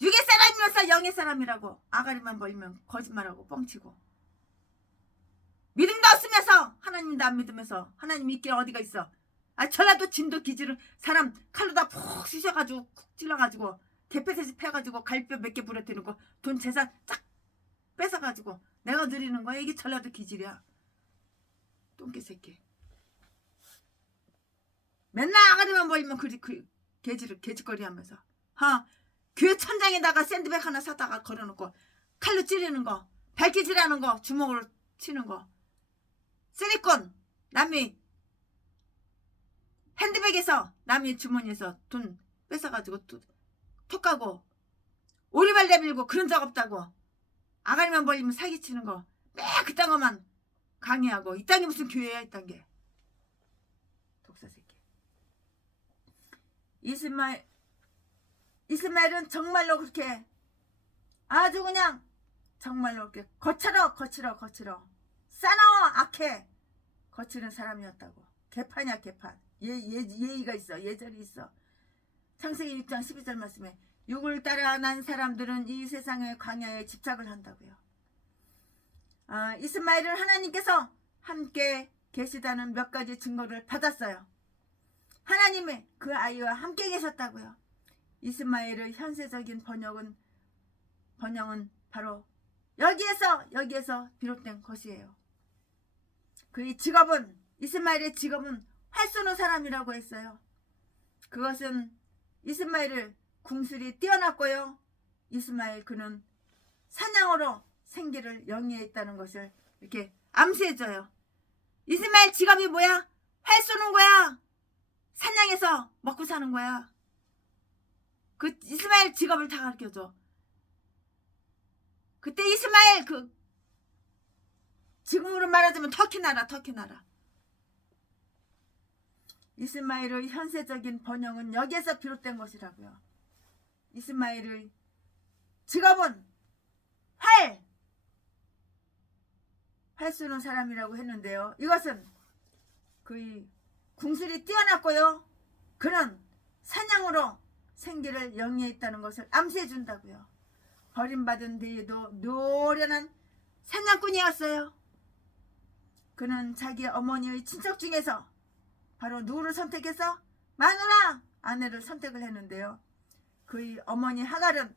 육의 사람이면서 영의 사람이라고 아가리만 벌리면 거짓말하고 뻥치고 믿음도 없으면서 하나님도 안 믿으면서 하나님 믿기는 어디가 있어? 전라도 진도 기지를 사람 칼로 다 푹 쑤셔가지고 쿡 찔러가지고 대패셋이 패가지고 갈뼈 몇 개 부러뜨리고 돈 재산 쫙 뺏어가지고 내가 누리는 거야. 이게 전라도 기질이야. 똥개 새끼. 맨날 아가리만 벌리면 개짓거리 하면서 교회 천장에다가 샌드백 하나 사다가 걸어놓고 칼로 찌르는 거 발기질하는 거 주먹으로 치는 거 쓰리콘 남이 핸드백에서 남이 주머니에서 돈 뺏어가지고 톡 가고 오리발 내밀고 그런 적 없다고 아가리만 벌리면 사기치는 거 매 그딴 거만 강의하고 이 땅이 무슨 교회야 이딴 게 독사 새끼. 이스마엘은 정말로 그렇게 아주 그냥 정말로 그렇게 거칠어 싸나워 악해 거칠은 사람이었다고. 개판이야 개판. 예의가 있어. 예절이 있어. 창세기 6장 12절 말씀에 육을 따라 난 사람들은 이 세상의 광야에 집착을 한다고요. 이스마엘은 하나님께서 함께 계시다는 몇 가지 증거를 받았어요. 하나님이 그 아이와 함께 계셨다고요. 이스마엘의 현세적인 번영은 바로 여기에서 비롯된 것이에요. 그의 직업은 이스마엘의 직업은 활 쏘는 사람이라고 했어요. 그것은 이스마엘을 궁술이 뛰어났고요. 이스마엘 그는 사냥으로 생계를 영위했다는 것을 이렇게 암시해줘요. 이스마엘 직업이 뭐야? 활 쏘는 거야. 사냥해서 먹고 사는 거야. 그 이스마엘 직업을 다 가르쳐줘. 그때 이스마엘 지금으로 말하자면 터키 나라. 이스마엘의 현세적인 번영은 여기에서 비롯된 것이라고요. 이스마엘의 직업은 활 쏘는 사람이라고 했는데요. 이것은 그의 궁술이 뛰어났고요. 그는 사냥으로 생계를 영위했다는 것을 암시해 준다고요. 버림받은 뒤에도 노련한 사냥꾼이었어요. 그는 자기 어머니의 친척 중에서 바로 누구를 선택해서 마누라 아내를 선택을 했는데요. 그의 어머니 하갈은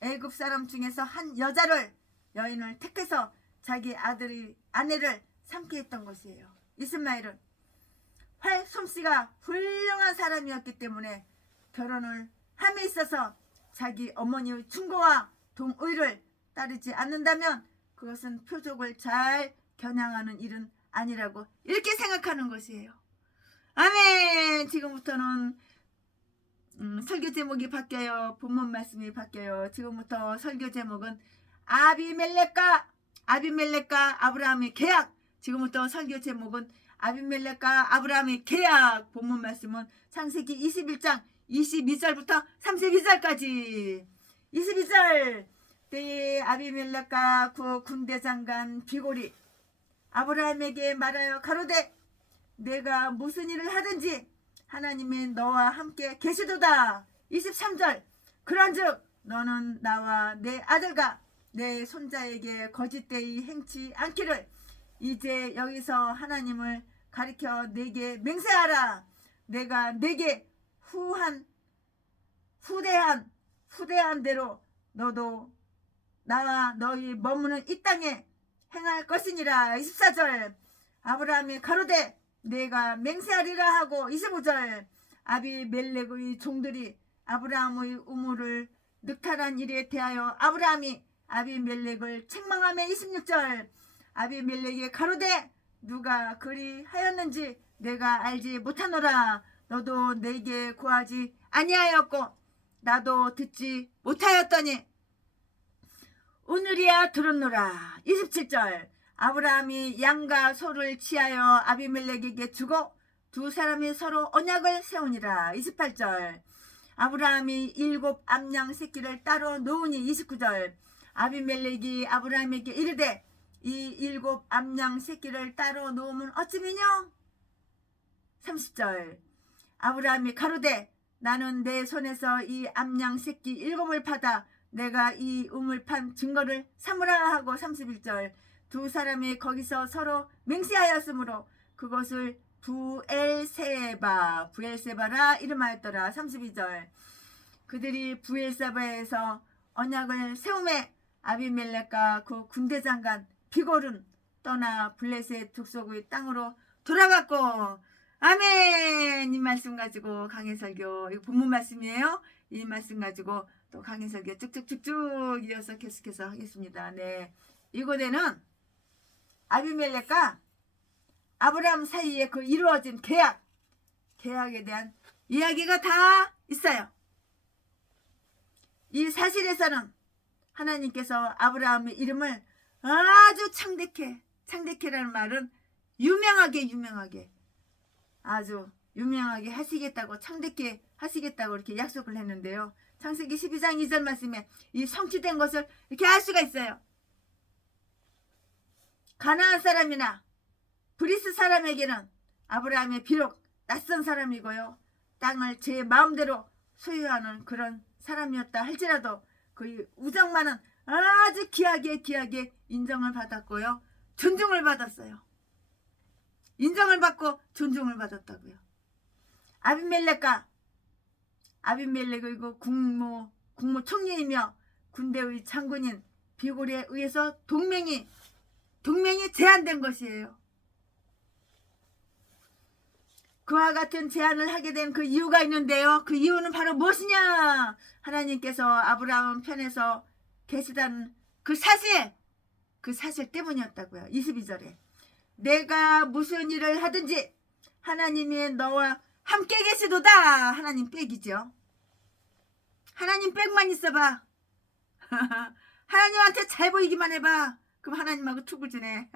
애굽 사람 중에서 한 여인을 택해서 자기 아들의 아내를 삼게 했던 것이에요. 이스마엘은 솜씨가 훌륭한 사람이었기 때문에 결혼을 함에 있어서 자기 어머니의 충고와 동의를 따르지 않는다면 그것은 표적을 잘 겨냥하는 일은 아니라고 이렇게 생각하는 것이에요. 아멘. 지금부터는 설교 제목이 바뀌어요. 본문 말씀이 바뀌어요. 지금부터 설교 제목은 아비멜렉과 아브라함의 계약. 지금부터 설교 제목은 아비멜렉과 아브라함의 계약. 본문 말씀은 창세기 21장 22절부터 32절까지. 22절. 때에 아비멜렉과 그 군대 장관 비골이 아브라함에게 말하여 가로되 내가 무슨 일을 하든지 하나님이 너와 함께 계시도다. 23절. 그런즉 너는 나와 내 아들과 내 손자에게 거짓되이 행치 않기를 이제 여기서 하나님을 가리켜 내게 맹세하라. 내가 내게 후대한 대로 너도 나와 너희 머무는 이 땅에 행할 것이니라. 24절. 아브라함이 가로되 내가 맹세하리라 하고. 25절. 아비멜렉의 종들이 아브라함의 우물을 늑탈한 일에 대하여 아브라함이 아비멜렉을 책망하며. 26절. 아비멜렉이 가로되 누가 그리 하였는지 내가 알지 못하노라. 너도 내게 구하지 아니하였고 나도 듣지 못하였더니 오늘이야 들었노라. 27절. 아브라함이 양과 소를 취하여 아비멜렉에게 주고 두 사람이 서로 언약을 세우니라. 28절. 아브라함이 7 암양 새끼를 따로 놓으니. 29절. 아비멜렉이 아브라함에게 이르되 이 7 암양 새끼를 따로 놓으면 어찌미뇨. 30절. 아브라함이 가로되 나는 내 손에서 이 암양 새끼 7을 받아 내가 이 우물 판 증거를 삼으라 하고. 31절. 두 사람이 거기서 서로 맹세하였으므로 그것을 부엘세바라 이름하였더라. 32절. 그들이 부엘세바에서 언약을 세우매 아비멜렉과 그 군대 장관 비골은 떠나 블레셋 족속의 땅으로 돌아갔고. 아멘. 이 말씀 가지고 강해설교, 이거 본문 말씀이에요. 이 말씀 가지고 또 강해설교 쭉쭉쭉쭉 이어서 계속해서 하겠습니다. 네, 이곳에는 아비멜렉과 아브라함 사이에 그 이루어진 계약에 대한 이야기가 다 있어요. 이 사실에서는 하나님께서 아브라함의 이름을 아주 창대케라는 말은 유명하게 아주 유명하게 하시겠다고, 창대케 하시겠다고 이렇게 약속을 했는데요. 창세기 12장 2절 말씀에 이 성취된 것을 이렇게 알 수가 있어요. 가나안 사람이나 브리스 사람에게는 아브라함이 비록 낯선 사람이고요, 땅을 제 마음대로 소유하는 그런 사람이었다 할지라도 그 우정만은 아주 귀하게 인정을 받았고요, 존중을 받았어요. 인정을 받고 존중을 받았다고요. 아비멜렉의 그 국무총리이며 군대의 장군인 비골에 의해서 동맹이 제한된 것이에요. 그와 같은 제안을 하게 된 그 이유가 있는데요. 그 이유는 바로 무엇이냐? 하나님께서 아브라함 편에서 계시다는 그 사실 때문이었다고요. 22절에 내가 무슨 일을 하든지 하나님이 너와 함께 계시도다. 하나님 백이죠. 하나님 백만 있어봐. 하나님한테 잘 보이기만 해봐. 그럼 하나님하고 툭을 지내.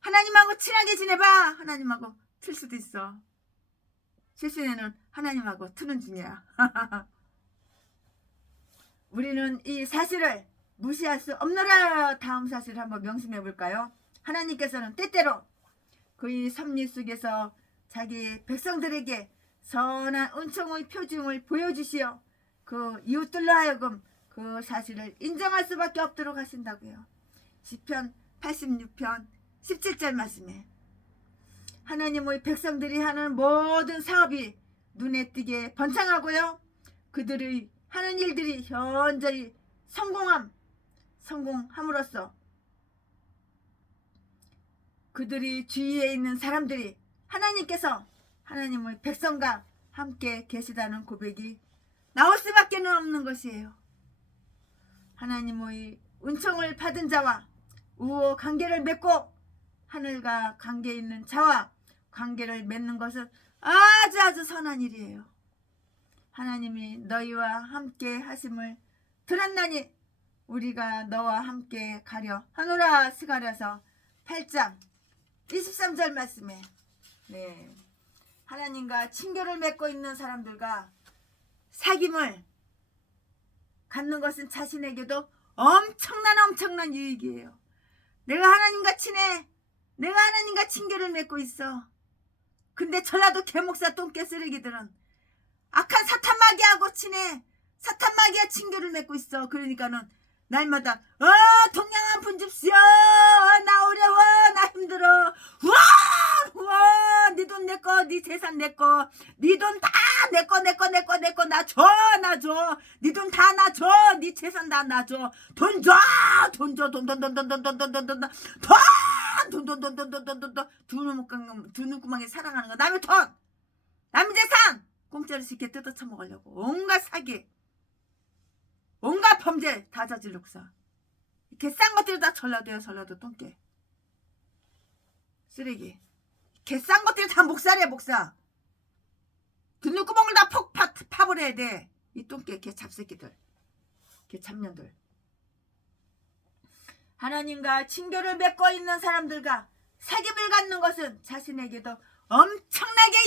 하나님하고 친하게 지내봐. 하나님하고 틀 수도 있어. 실순에는 하나님하고 트는 중이야. 우리는 이 사실을 무시할 수 없노라. 다음 사실을 한번 명심해 볼까요? 하나님께서는 때때로 그의 섭리 속에서 자기 백성들에게 선한 은총의 표징을 보여주시어 그 이웃들로 하여금 그 사실을 인정할 수밖에 없도록 하신다고요. 시편 86편 17절 말씀에 하나님의 백성들이 하는 모든 사업이 눈에 띄게 번창하고요. 그들의 하는 일들이 현저히 성공함으로써 그들이 주위에 있는 사람들이 하나님께서 하나님의 백성과 함께 계시다는 고백이 나올 수밖에 없는 것이에요. 하나님의 은총을 받은 자와 우호 관계를 맺고 하늘과 관계 있는 자와 관계를 맺는 것은 아주 선한 일이에요. 하나님이 너희와 함께 하심을 들었나니 우리가 너와 함께 가려 하노라. 스가랴서 8장 23절 말씀에 하나님과 친교를 맺고 있는 사람들과 사귐을 갖는 것은 자신에게도 엄청난 유익이에요. 내가 하나님과 친해. 내가 하나님과 친교를 맺고 있어. 근데 전라도 개목사 똥개 쓰레기들은 악한 사탄 마귀하고 친해. 사탄 마귀와 친교를 맺고 있어. 그러니까는 날마다 동양한 분집시오. 나 어려워. 나 힘들어. 우와 네 돈 내꺼. 네 재산 내꺼. 네 돈 다 내꺼. 나 줘. 네 돈 다 나 줘. 네 재산 다 나 줘. 돈 줘. 돈 두 눈구멍에 사랑하는 거. 남의 돈 남의 재산 공짜로 쉽게 뜯어쳐 먹으려고 온갖 사기 온갖 범죄 다 저질렀어. 이렇게 싼 것들이 다 전라도야. 전라도 똥개 쓰레기. 이렇게 싼 것들이 다 목살이야. 목살. 눈구멍을 다 파버려야 돼. 이 똥개 개 잡새끼들 개 잡년들. 하나님과 친교를 맺고 있는 사람들과 사귐을 갖는 것은 자신에게도 엄청나게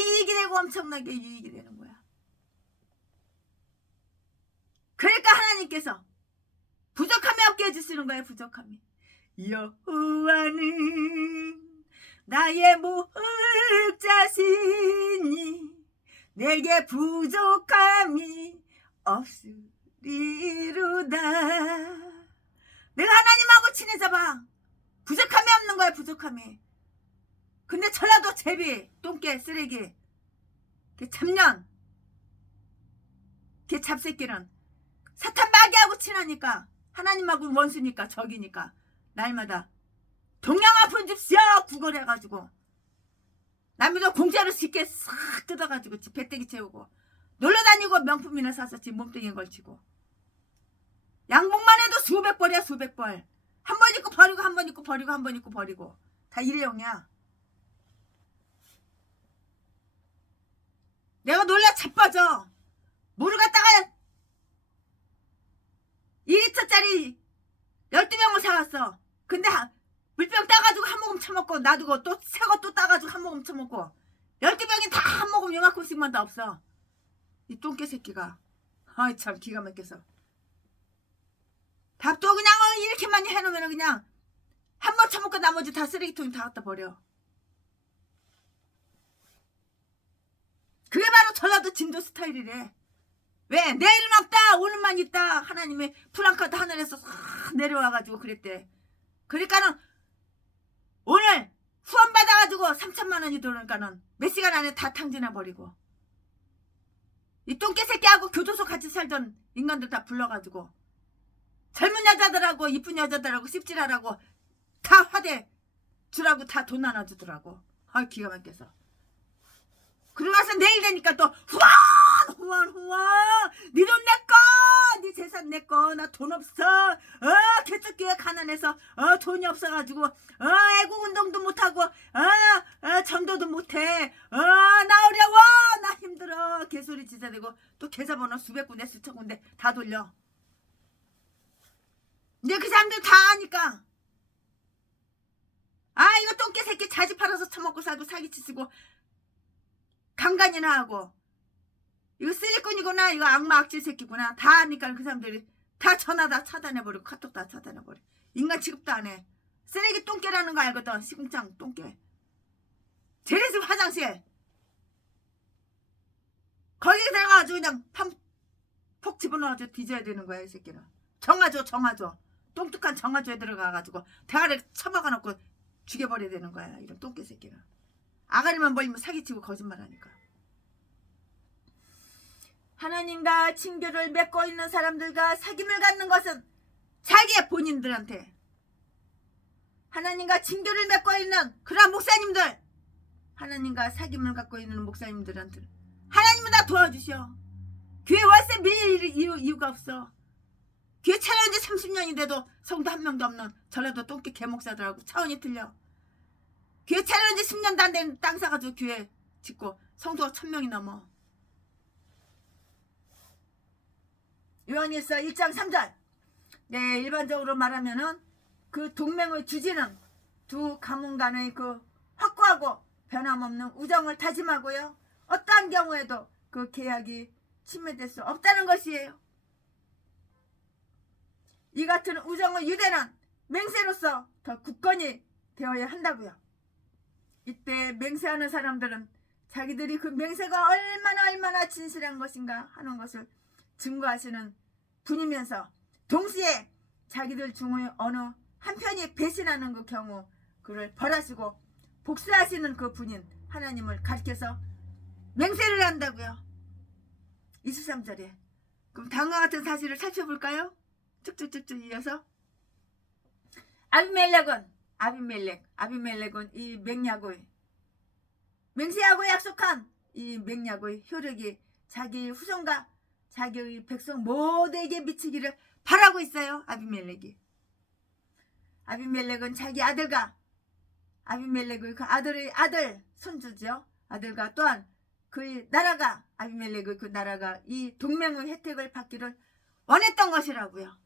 이익이 되는 거야. 그러니까 하나님께서 부족함이 없게 해주시는 거예요. 부족함이. 여호와는 나의 목자시니 내게 부족함이 없으리로다. 내가 하나님하고 친해져봐. 부족함이 없는 거야. 부족함이. 근데 전라도 제비 똥개 쓰레기 걔 잡년 걔 잡새끼는 사탄 마귀하고 친하니까 하나님하고 원수니까 적이니까 날마다 동양화 분집시오 구걸해가지고 남이도 공짜로 쉽게 싹 뜯어가지고 지 배때기 채우고 놀러다니고 명품이나 사서 지 몸뚱이에 걸치고 양복만 해도 수백 벌이야. 수백 벌. 한 번 입고 버리고 한 번 입고 버리고 한 번 입고 버리고 다 일회용이야. 내가 놀라 자빠져. 물을 갖다가 2리터짜리 12병을 사왔어. 근데 물병 따가지고 한 모금 처먹고 놔두고 또 새 거 또 따가지고 한 모금 처먹고 12병이 다 한 모금 요만큼씩만 다 없어. 이 똥개 새끼가. 아이 참 기가 막혀서. 밥도 그냥 이렇게 많이 해놓으면 그냥 한 번 처먹고 나머지 다 쓰레기통에 다 갖다 버려. 그게 바로 전라도 진도 스타일이래. 왜? 내일은 없다. 오늘만 있다. 하나님의 프랑카드 하늘에서 싹 내려와가지고 그랬대. 그러니까는 오늘 후원 받아가지고 3천만 원이 들어오니까는 몇 시간 안에 다 탕진해버리고 이 똥개 새끼하고 교도소 같이 살던 인간들 다 불러가지고 젊은 여자들하고 이쁜 여자들하고 씹질하라고 다 화대 주라고 다 돈 나눠주더라고. 아 기가 막혀서. 그러고 나서 내일 되니까 또 후원 네 돈 내꺼 네 재산 내꺼 나 돈 없어 개척교회 가난해서 돈이 없어가지고 애국운동도 못하고 전도도 못해 나 어려워 나 힘들어 개소리 지자대고 또 계좌번호 수백 군데 수천 군데 다 돌려. 근데 그 사람들 다 아니까 이거 똥개 새끼 자지 팔아서 처먹고 살고 사기치시고 강간이나 하고 이거 쓰리꾼이구나 이거 악마 악질 새끼구나 다 아니까 그 사람들이 다 전화 다 차단해버리고 카톡 다 차단해버려. 인간 취급도 안해. 쓰레기 똥개라는 거 알거든. 시궁창 똥개. 재래식 화장실 거기 들어가가지고 그냥 폭 집어넣어가지고 뒤져야 되는 거야. 이 새끼는 정화조 똥뚝한 정화조에 들어가가지고 대가리 쳐박아놓고 죽여버려야 되는 거야. 이런 똥개 새끼는. 아가리만 벌리면 사기치고 거짓말하니까. 하나님과 친교를 맺고 있는 사람들과 사귐을 갖는 것은 자기의 본인들한테, 하나님과 친교를 맺고 있는 그러한 목사님들, 하나님과 사귐을 갖고 있는 목사님들한테 하나님은 다 도와주셔. 교회 월세 밀릴 이유가 없어. 교회 차려온 지 30년인데도 성도 한 명도 없는 전라도 똥개 개목사들하고 차원이 틀려. 교회 차려온 지 10년도 안 된 땅 사가지고 교회 짓고 성도가 1000명이 넘어. 요한일서 1장 3절. 네, 일반적으로 말하면은 그 동맹의 주지는 두 가문 간의 그 확고하고 변함없는 우정을 다짐하고요, 어떠한 경우에도 그 계약이 침해될 수 없다는 것이에요. 이 같은 우정의 유대는 맹세로서 더 굳건히 되어야 한다고요. 이때 맹세하는 사람들은 자기들이 그 맹세가 얼마나 진실한 것인가 하는 것을 증거하시는 분이면서, 동시에 자기들 중의 어느 한편이 배신하는 그 경우 그를 벌하시고 복수하시는 그 분인 하나님을 가리켜서 맹세를 한다고요. 23절에. 그럼 다음과 같은 사실을 살펴볼까요? 쭉쭉쭉쭉 이어서. 아비멜렉은 이 맹약의, 맹세하고 약속한 이 맹약의 효력이 자기 후손과 자기의 백성 모두에게 미치기를 바라고 있어요. 아비멜렉은 자기 아들과 아비멜렉의 그 아들의 아들 손주죠. 아들과 또한 그의 나라가, 아비멜렉의 그 나라가 이 동맹의 혜택을 받기를 원했던 것이라고요.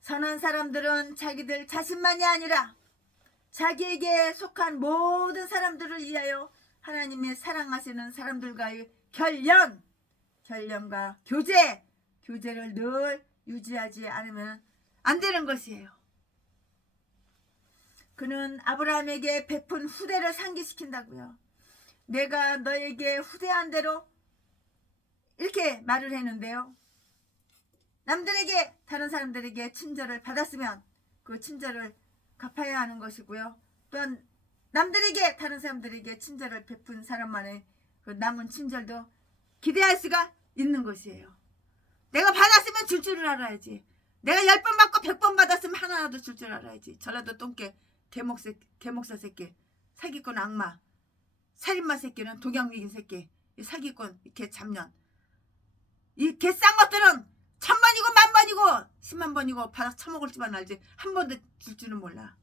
선한 사람들은 자기들 자신만이 아니라 자기에게 속한 모든 사람들을 위하여 하나님이 사랑하시는 사람들과의 결연과 교제를 늘 유지하지 않으면 안 되는 것이에요. 그는 아브라함에게 베푼 후대를 상기시킨다고요. 내가 너에게 후대한 대로, 이렇게 말을 했는데요. 남들에게, 다른 사람들에게 친절을 받았으면 그 친절을 갚아야 하는 것이고요. 또한 남들에게, 다른 사람들에게 친절을 베푼 사람만의 그 남은 친절도 기대할 수가 있는 것이에요. 내가 받았으면 줄 줄을 알아야지. 내가 10번 받고 100번 받았으면 하나라도 줄 줄 알아야지. 전라도 똥개 개목사 새끼, 사기꾼 악마, 살인마 새끼는 독양위기 새끼, 이 사기꾼, 이 개잡년, 이 개 싼 것들은 1000번이고 10,000번이고 100,000번이고 받아 처먹을 줄만 알지 한 번도 줄 줄은 몰라.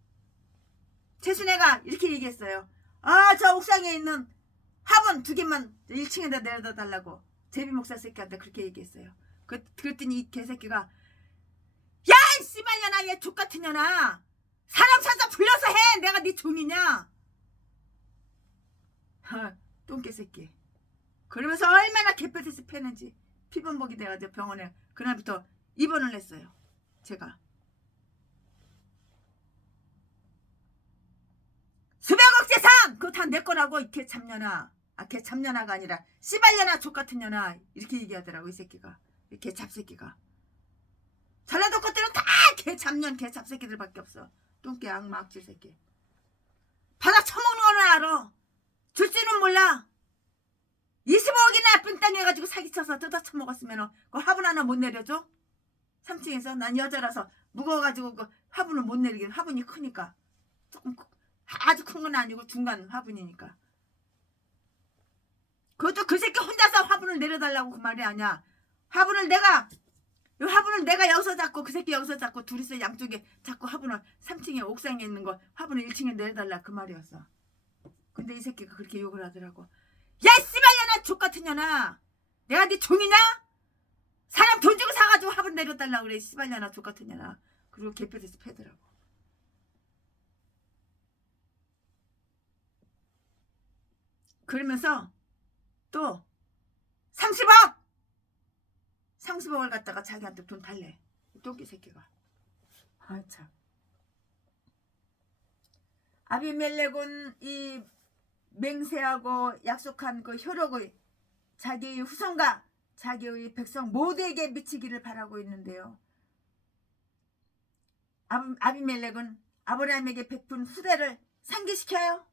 최순애가 이렇게 얘기했어요. 저 옥상에 있는 화분 2개만 1층에다 내려다 달라고 제비목사 새끼한테 그렇게 얘기했어요. 그랬더니 이 개새끼가, 야 이 씨발년아, 얘 족같은 년아, 사람 찾아 불러서 해. 내가 네 종이냐. 똥개 새끼. 그러면서 얼마나 개패듯이 패는지 피범벅이 돼가지고 병원에 그날부터 입원을 했어요. 제가 수백억 재산 그거 다 내 거라고. 이 개잡년아. 개잡년아가 아니라 씨발년아, 족같은 년아, 이렇게 얘기하더라고 이 새끼가. 이 개잡새끼가. 전라도 것들은 다 개잡년 개잡새끼들밖에 없어. 똥개 악마 악질 새끼. 받아 처먹는 거는 알아. 줄지는 몰라. 25억이나 빈 땅 해가지고 사기쳐서 뜯어 처먹었으면 그 화분 하나 못 내려줘? 3층에서 난 여자라서 무거워가지고 그 화분을 못 내리게. 화분이 크니까. 조금 아주 큰 건 아니고 중간 화분이니까. 그것도 그 새끼 혼자서 화분을 내려달라고 그 말이 아니야. 화분을 내가 여기서 잡고 그 새끼 여기서 잡고 둘이서 양쪽에 잡고 화분을 3층에 옥상에 있는 거 화분을 1층에 내려달라 그 말이었어. 근데 이 새끼가 그렇게 욕을 하더라고. 야 씨발년아, 족같은 년아, 내가 네 종이냐? 사람 돈 주고 사가지고 화분 내려달라고 그래. 씨발년아, 족같은 년아. 그리고 개뼈에서 패더라고. 그러면서 또 30억을 갖다가 자기한테 돈 달래. 똥개 새끼가. 참. 아비멜렉은 이 맹세하고 약속한 그 효력의 자기의 후손과 자기의 백성 모두에게 미치기를 바라고 있는데요. 아비멜렉은 아브라함에게 베푼 후대를 상기시켜요.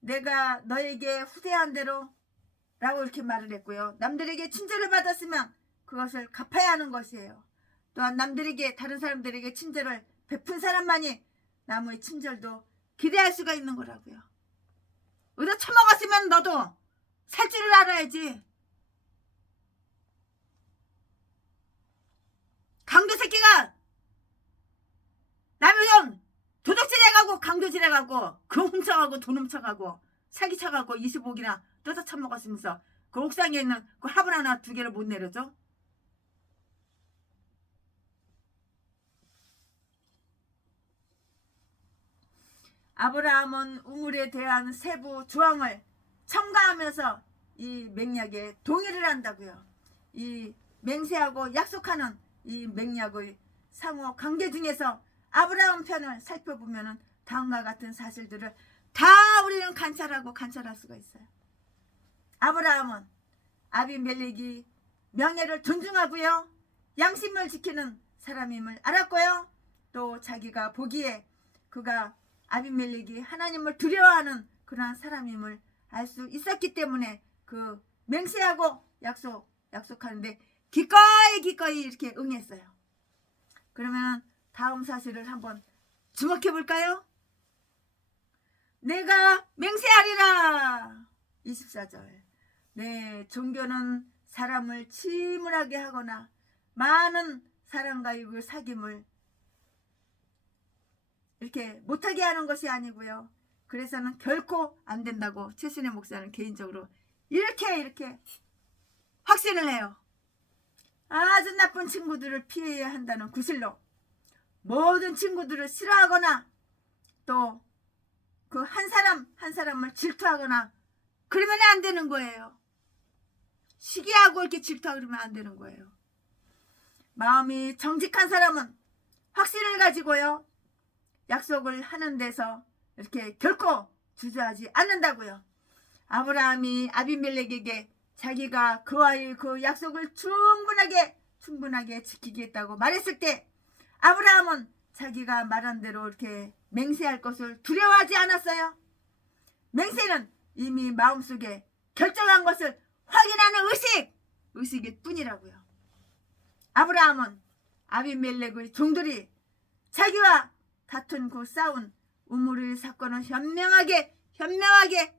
내가 너에게 후대한 대로 라고 이렇게 말을 했고요. 남들에게 친절을 받았으면 그것을 갚아야 하는 것이에요. 또한 남들에게, 다른 사람들에게 친절을 베푼 사람만이 남의 친절도 기대할 수가 있는 거라고요. 얻어 처먹었으면 너도 살 줄을 알아야지. 강도 새끼가 남의 돈 도둑질해가고 강도질해가고 금 훔쳐가고 돈 훔쳐가고 사기쳐가고 25기나 뜯어 처먹었으면서 그 옥상에 있는 그 화분 하나 두 개를 못 내려줘? 아브라함은 우물에 대한 세부 조항을 첨가하면서 이 맹약에 동의를 한다고요. 이 맹세하고 약속하는 이 맹약의 상호 관계 중에서 아브라함 편을 살펴보면 다음과 같은 사실들을 다 우리는 관찰할 수가 있어요. 아브라함은 아비멜렉이 명예를 존중하고요, 양심을 지키는 사람임을 알았고요, 또 자기가 보기에 그가 아비멜렉이 하나님을 두려워하는 그러한 사람임을 알 수 있었기 때문에 그 맹세하고 약속하는데 기꺼이 이렇게 응했어요. 그러면 다음 사실을 한번 주목해 볼까요? 내가 맹세하리라. 24절. 네, 종교는 사람을 침울하게 하거나 많은 사람과 의 사귐을 이렇게 못하게 하는 것이 아니고요. 그래서는 결코 안 된다고 최순애 목사는 개인적으로 이렇게 확신을 해요. 아주 나쁜 친구들을 피해야 한다는 구실로 모든 친구들을 싫어하거나 또 그 한 사람을 질투하거나 그러면 안 되는 거예요. 시기하고 이렇게 질투하고 그러면 안 되는 거예요. 마음이 정직한 사람은 확신을 가지고요, 약속을 하는 데서 이렇게 결코 주저하지 않는다고요. 아브라함이 아비멜렉에게 자기가 그와의 그 약속을 충분하게 지키겠다고 말했을 때 아브라함은 자기가 말한 대로 이렇게 맹세할 것을 두려워하지 않았어요. 맹세는 이미 마음속에 결정한 것을 확인하는 의식일 뿐이라고요. 아브라함은 아비멜렉의 종들이 자기와 다툰 그 싸운 우물의 사건을 현명하게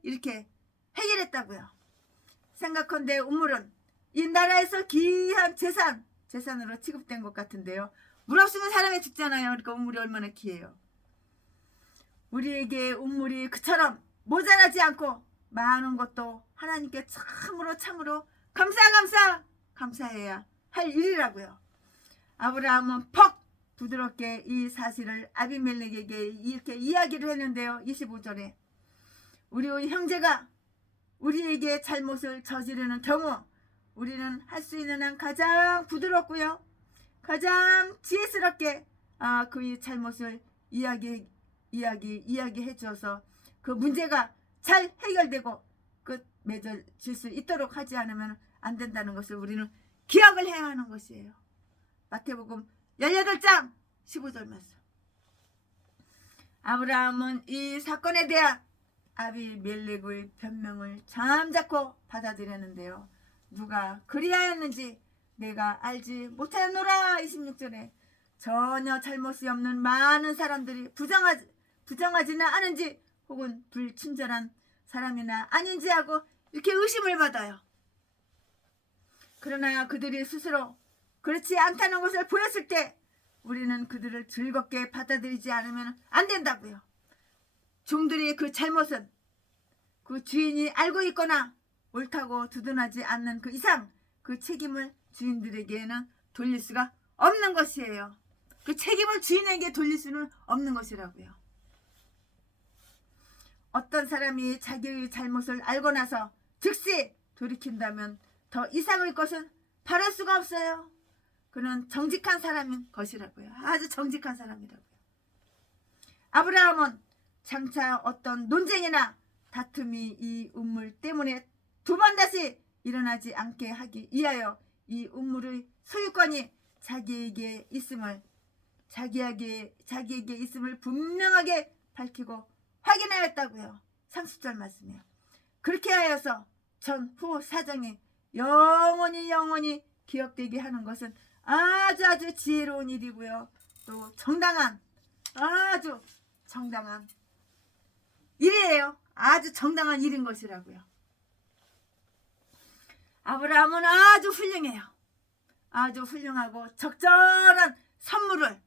이렇게 해결했다고요. 생각컨대 우물은 이 나라에서 귀한 재산으로 취급된 것 같은데요. 물 없으면 사람이 죽잖아요. 그러니까 우물이 얼마나 귀해요. 우리에게 우물이 그처럼 모자라지 않고 많은 것도 하나님께 참으로 감사해야 할 일이라고요. 아브라함은 퍽 부드럽게 이 사실을 아비멜렉에게 이렇게 이야기를 했는데요. 25절에 우리의 형제가 우리에게 잘못을 저지르는 경우 우리는 할 수 있는 한 가장 부드럽고요, 가장 지혜스럽게 그의 잘못을 이야기해 주어서 그 문제가 잘 해결되고 끝 맺어질 수 있도록 하지 않으면 안 된다는 것을 우리는 기억을 해야 하는 것이에요. 마태복음 18장 15절 말씀. 아브라함은 이 사건에 대한 아비멜렉의 변명을 잠자코 받아들였는데요. 누가 그리하였는지 내가 알지 못하였노라. 26절에 전혀 잘못이 없는 많은 사람들이 부정하지는 않은지 혹은 불친절한 사람이나 아닌지 하고 이렇게 의심을 받아요. 그러나 그들이 스스로 그렇지 않다는 것을 보였을 때 우리는 그들을 즐겁게 받아들이지 않으면 안 된다고요. 종들이 그 잘못은 그 주인이 알고 있거나 옳다고 두둔하지 않는 그 이상 그 책임을 주인들에게는 돌릴 수가 없는 것이에요. 그 책임을 주인에게 돌릴 수는 없는 것이라고요. 어떤 사람이 자기의 잘못을 알고 나서 즉시 돌이킨다면 더 이상의 것은 바랄 수가 없어요. 그는 정직한 사람인 것이라고요. 아주 정직한 사람이라고요. 아브라함은 장차 어떤 논쟁이나 다툼이 이 우물 때문에 두 번 다시 일어나지 않게 하기 위하여 이 우물의 소유권이 자기에게 있음을 분명하게 밝히고 확인하였다고요. 30절 말씀이에요. 그렇게 하여서 전후 사정이 영원히 기억되게 하는 것은 아주 지혜로운 일이고요. 또 아주 정당한 일이에요. 아주 정당한 일인 것이라고요. 아브라함은 아주 훌륭해요. 아주 훌륭하고 적절한 선물을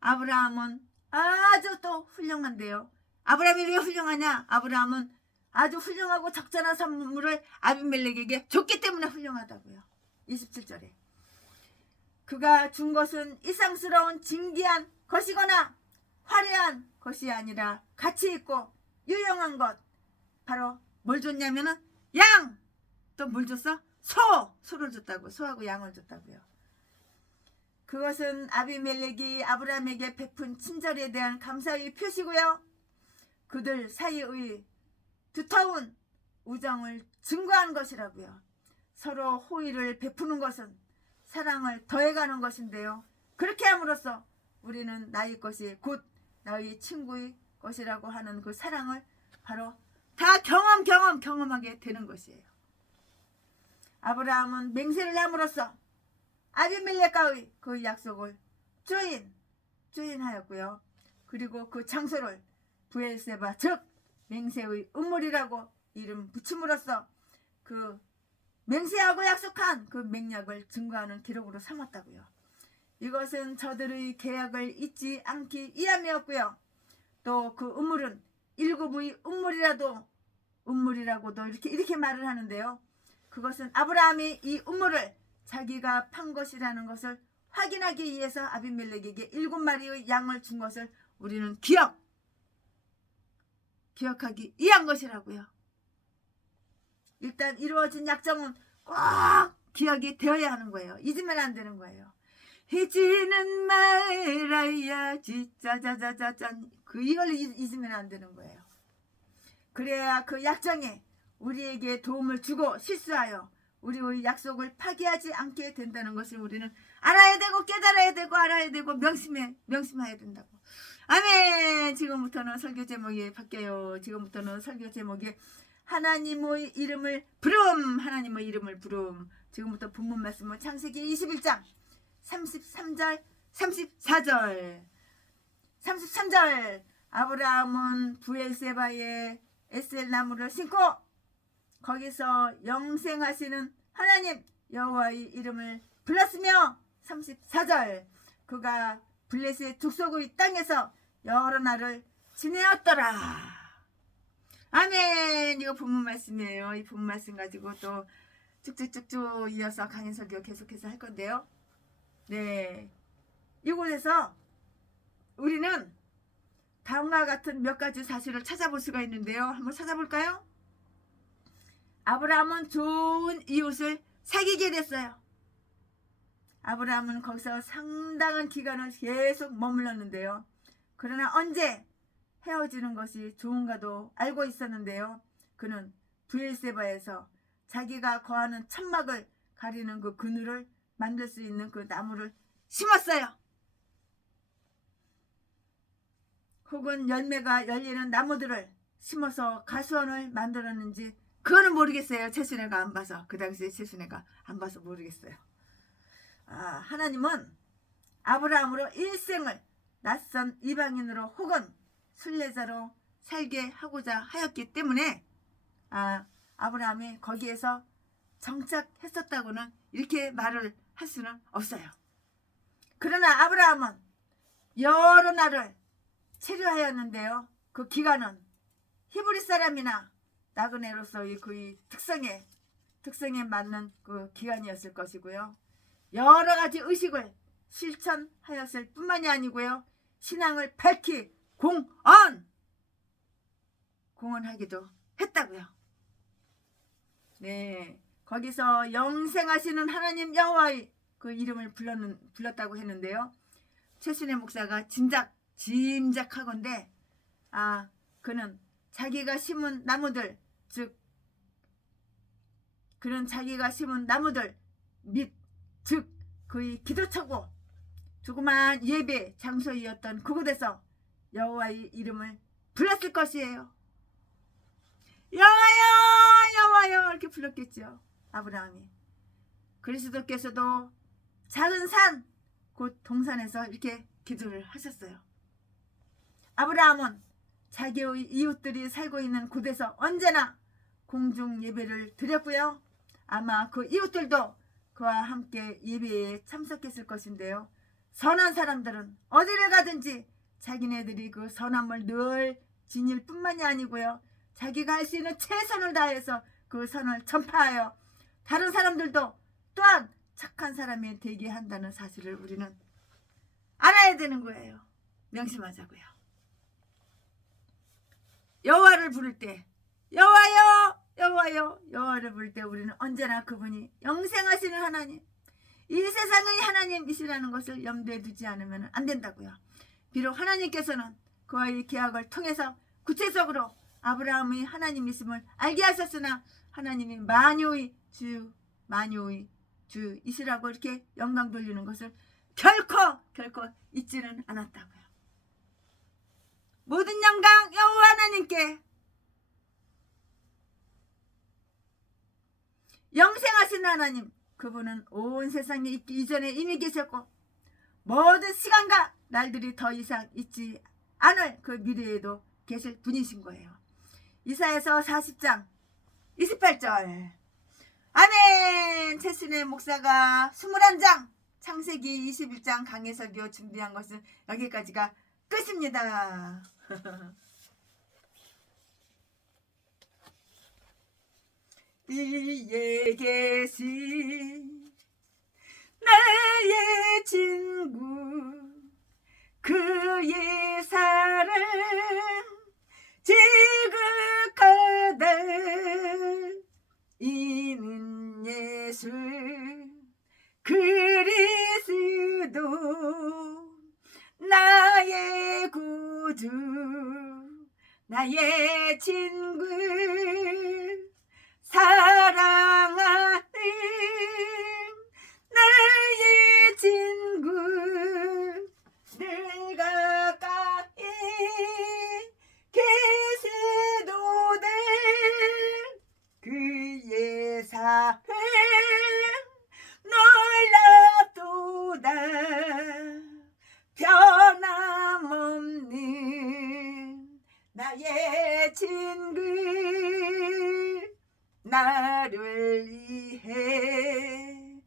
아브라함은 아주 또 훌륭한데요. 아브라함이 왜 훌륭하냐? 아브라함은 아주 훌륭하고 적절한 선물을 아비멜렉에게 줬기 때문에 훌륭하다고요. 27절에 그가 준 것은 이상스러운 진귀한 것이거나 화려한 것이 아니라 가치 있고 유용한 것, 바로 뭘 줬냐면은 양! 또 뭘 줬어? 소를 줬다고. 소하고 양을 줬다고요. 그것은 아비멜렉이 아브라함에게 베푼 친절에 대한 감사의 표시고요. 그들 사이의 두터운 우정을 증거한 것이라고요. 서로 호의를 베푸는 것은 사랑을 더해가는 것인데요. 그렇게 함으로써 우리는 나의 것이 곧 나의 친구의 것이라고 하는 그 사랑을 바로 다 경험하게 되는 것이에요. 아브라함은 맹세를 함으로써 아비멜렉과의 그 약속을 주인하였고요. 그리고 그 장소를 브엘세바 즉 맹세의 음물이라고 이름 붙임으로써 그 맹세하고 약속한 그 맹약을 증거하는 기록으로 삼았다고요. 이것은 저들의 계약을 잊지 않기 위함이었고요. 또 그 음물은 일곱의 음물이라고도 이렇게 말을 하는데요. 그것은 아브라함이 이 음물을 자기가 판 것이라는 것을 확인하기 위해서 아비멜렉에게 7마리의 양을 준 것을 우리는 기억하기 위한 것이라고요. 일단 이루어진 약정은 꼭 기억이 되어야 하는 거예요. 잊으면 안 되는 거예요. 잊지는 말아야지 짜자자자잔 이걸 잊으면 안 되는 거예요. 그래야 그 약정에 우리에게 도움을 주고 실수하여 우리의 약속을 파기하지 않게 된다는 것을 우리는 알아야 되고 깨달아야 되고 알아야 되고 명심해야 된다고. 아멘. 지금부터는 설교 제목이 바뀌어요. 지금부터는 설교 제목이 하나님의 이름을 부름. 지금부터 본문 말씀은 창세기 21장 33절 33절 아브라함은 브엘세바에 에셀 나무를 심고 거기서 영생하시는 하나님 여호와의 이름을 불렀으며 34절 그가 블레셋 족속의 땅에서 여러 날을 지내었더라. 아멘. 이거 본문 말씀이에요. 이 본문 말씀 가지고 또 쭉쭉쭉쭉 이어서 강연 설교 계속해서 할 건데요. 네, 이곳에서 우리는 다음과 같은 몇 가지 사실을 찾아볼 수가 있는데요. 한번 찾아볼까요? 아브라함은 좋은 이웃을 사귀게 됐어요. 아브라함은 거기서 상당한 기간을 계속 머물렀는데요. 그러나 언제 헤어지는 것이 좋은가도 알고 있었는데요. 그는 브엘세바에서 자기가 거하는 천막을 가리는 그 그늘을 만들 수 있는 그 나무를 심었어요. 혹은 열매가 열리는 나무들을 심어서 가수원을 만들었는지 그거는 모르겠어요. 최순애가 안 봐서. 그 당시에 최순애가 안 봐서 모르겠어요. 하나님은 아브라함으로 일생을 낯선 이방인으로 혹은 순례자로 살게 하고자 하였기 때문에 아브라함이 거기에서 정착했었다고는 이렇게 말을 할 수는 없어요. 그러나 아브라함은 여러 날을 체류하였는데요. 그 기간은 히브리 사람이나 나그네로서의 그의 특성에 맞는 그 기간이었을 것이고요. 여러 가지 의식을 실천하였을 뿐만이 아니고요. 신앙을 밝히 공언하기도 했다고요. 네, 거기서 영생하시는 하나님 여호와의 그 이름을 불렀다고 했는데요. 최순애 목사가 짐작하건대 그는 자기가 심은 나무들 즉 그의 기도처고 조그만 예배 장소이었던 그곳에서 여호와의 이름을 불렀을 것이에요. 여호와여 여호와여 이렇게 불렀겠죠. 아브라함이. 그리스도께서도 작은 산 곧 동산에서 이렇게 기도를 하셨어요. 아브라함은 자기의 이웃들이 살고 있는 곳에서 언제나 공중 예배를 드렸고요. 아마 그 이웃들도 그와 함께 예배에 참석했을 것인데요. 선한 사람들은 어디를 가든지 자기네들이 그 선함을 늘 지닐 뿐만이 아니고요. 자기가 할 수 있는 최선을 다해서 그 선을 전파하여 다른 사람들도 또한 착한 사람이 되게 한다는 사실을 우리는 알아야 되는 거예요. 명심하자고요. 여호와를 부를 때 여호와여 여호와여 여호와를 부를 때 우리는 언제나 그분이 영생하시는 하나님, 이 세상의 하나님이시라는 것을 염두에 두지 않으면 안 된다고요. 비록 하나님께서는 그와의 계약을 통해서 구체적으로 아브라함의 하나님이심을 알게 하셨으나 하나님이 만유의 주이시라고 이렇게 영광 돌리는 것을 결코 잊지는 않았다고요. 모든 영광 여호와 하나님께, 영생하신 하나님, 그분은 온 세상에 있기 이전에 이미 계셨고 모든 시간과 날들이 더 이상 있지 않을 그 미래에도 계실 분이신 거예요. 이사야서 40장 28절. 아멘. 최순애 목사가 21장 창세기 21장 강해설교 준비한 것은 여기까지가 끝입니다. 위에 계신 나의 친구, 그의 사랑 지극하다. 이는 예수 그리스도 나의 구주, 나의 친구, 사랑하는 나의 친구, 늘 가까이 계시도다. 그의 사랑 놀랍도다. 변함없는 나의 친구, 나를 위해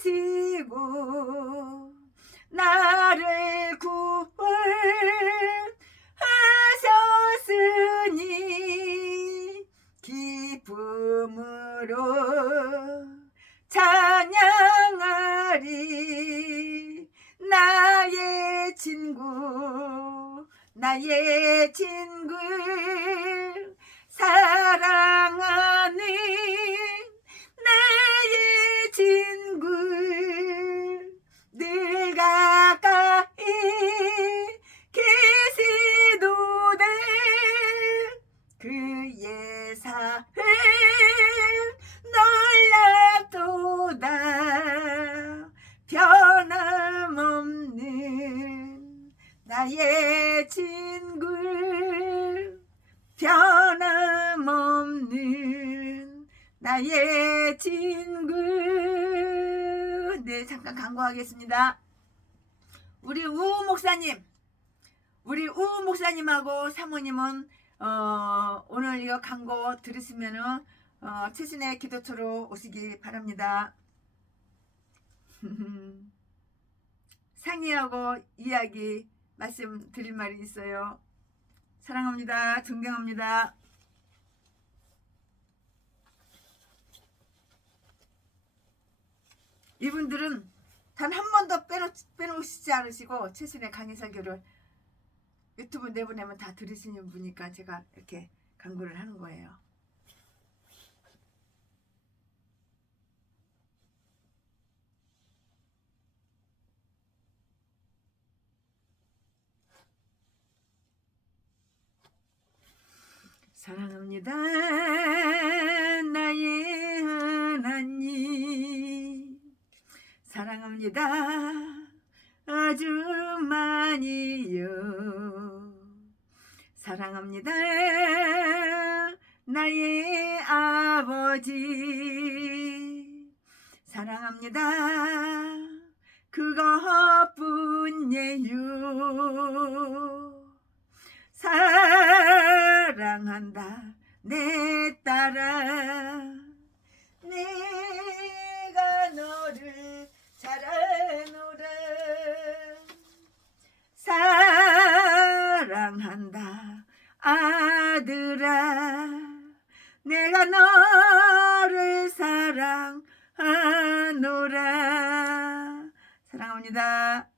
죽으시고 나를 구원하셨으니 기쁨으로 찬양하리. 나의 친구, 나의 친구, 사랑하는 나의 친구, 늘 가까이 계시도다. 그의 사랑 놀랍도다. 변함없는 나의 친구, 변함없는 나의 친구. 네, 잠깐 광고하겠습니다. 우리 우우 목사님하고 사모님은 오늘 이거 광고 들으시면은 최신의 기도처로 오시기 바랍니다. 상의하고 이야기 말씀드릴 말이 있어요. 사랑합니다. 존경합니다. 이분들은 단 한 번도 빼놓으시지 않으시고 최신의 강의설교를 유튜브 내보내면 다 들으시는 분이니까 제가 이렇게 광고를 하는 거예요. 사랑합니다. 나의 하나님, 사랑합니다. 아주 많이요. 사랑합니다 나의 아버지 사랑합니다 그것뿐이에요 사랑한다 내 딸아 내가 너를 잘 아노라 사랑한다 아들아 내가 너를 사랑하노라 사랑합니다.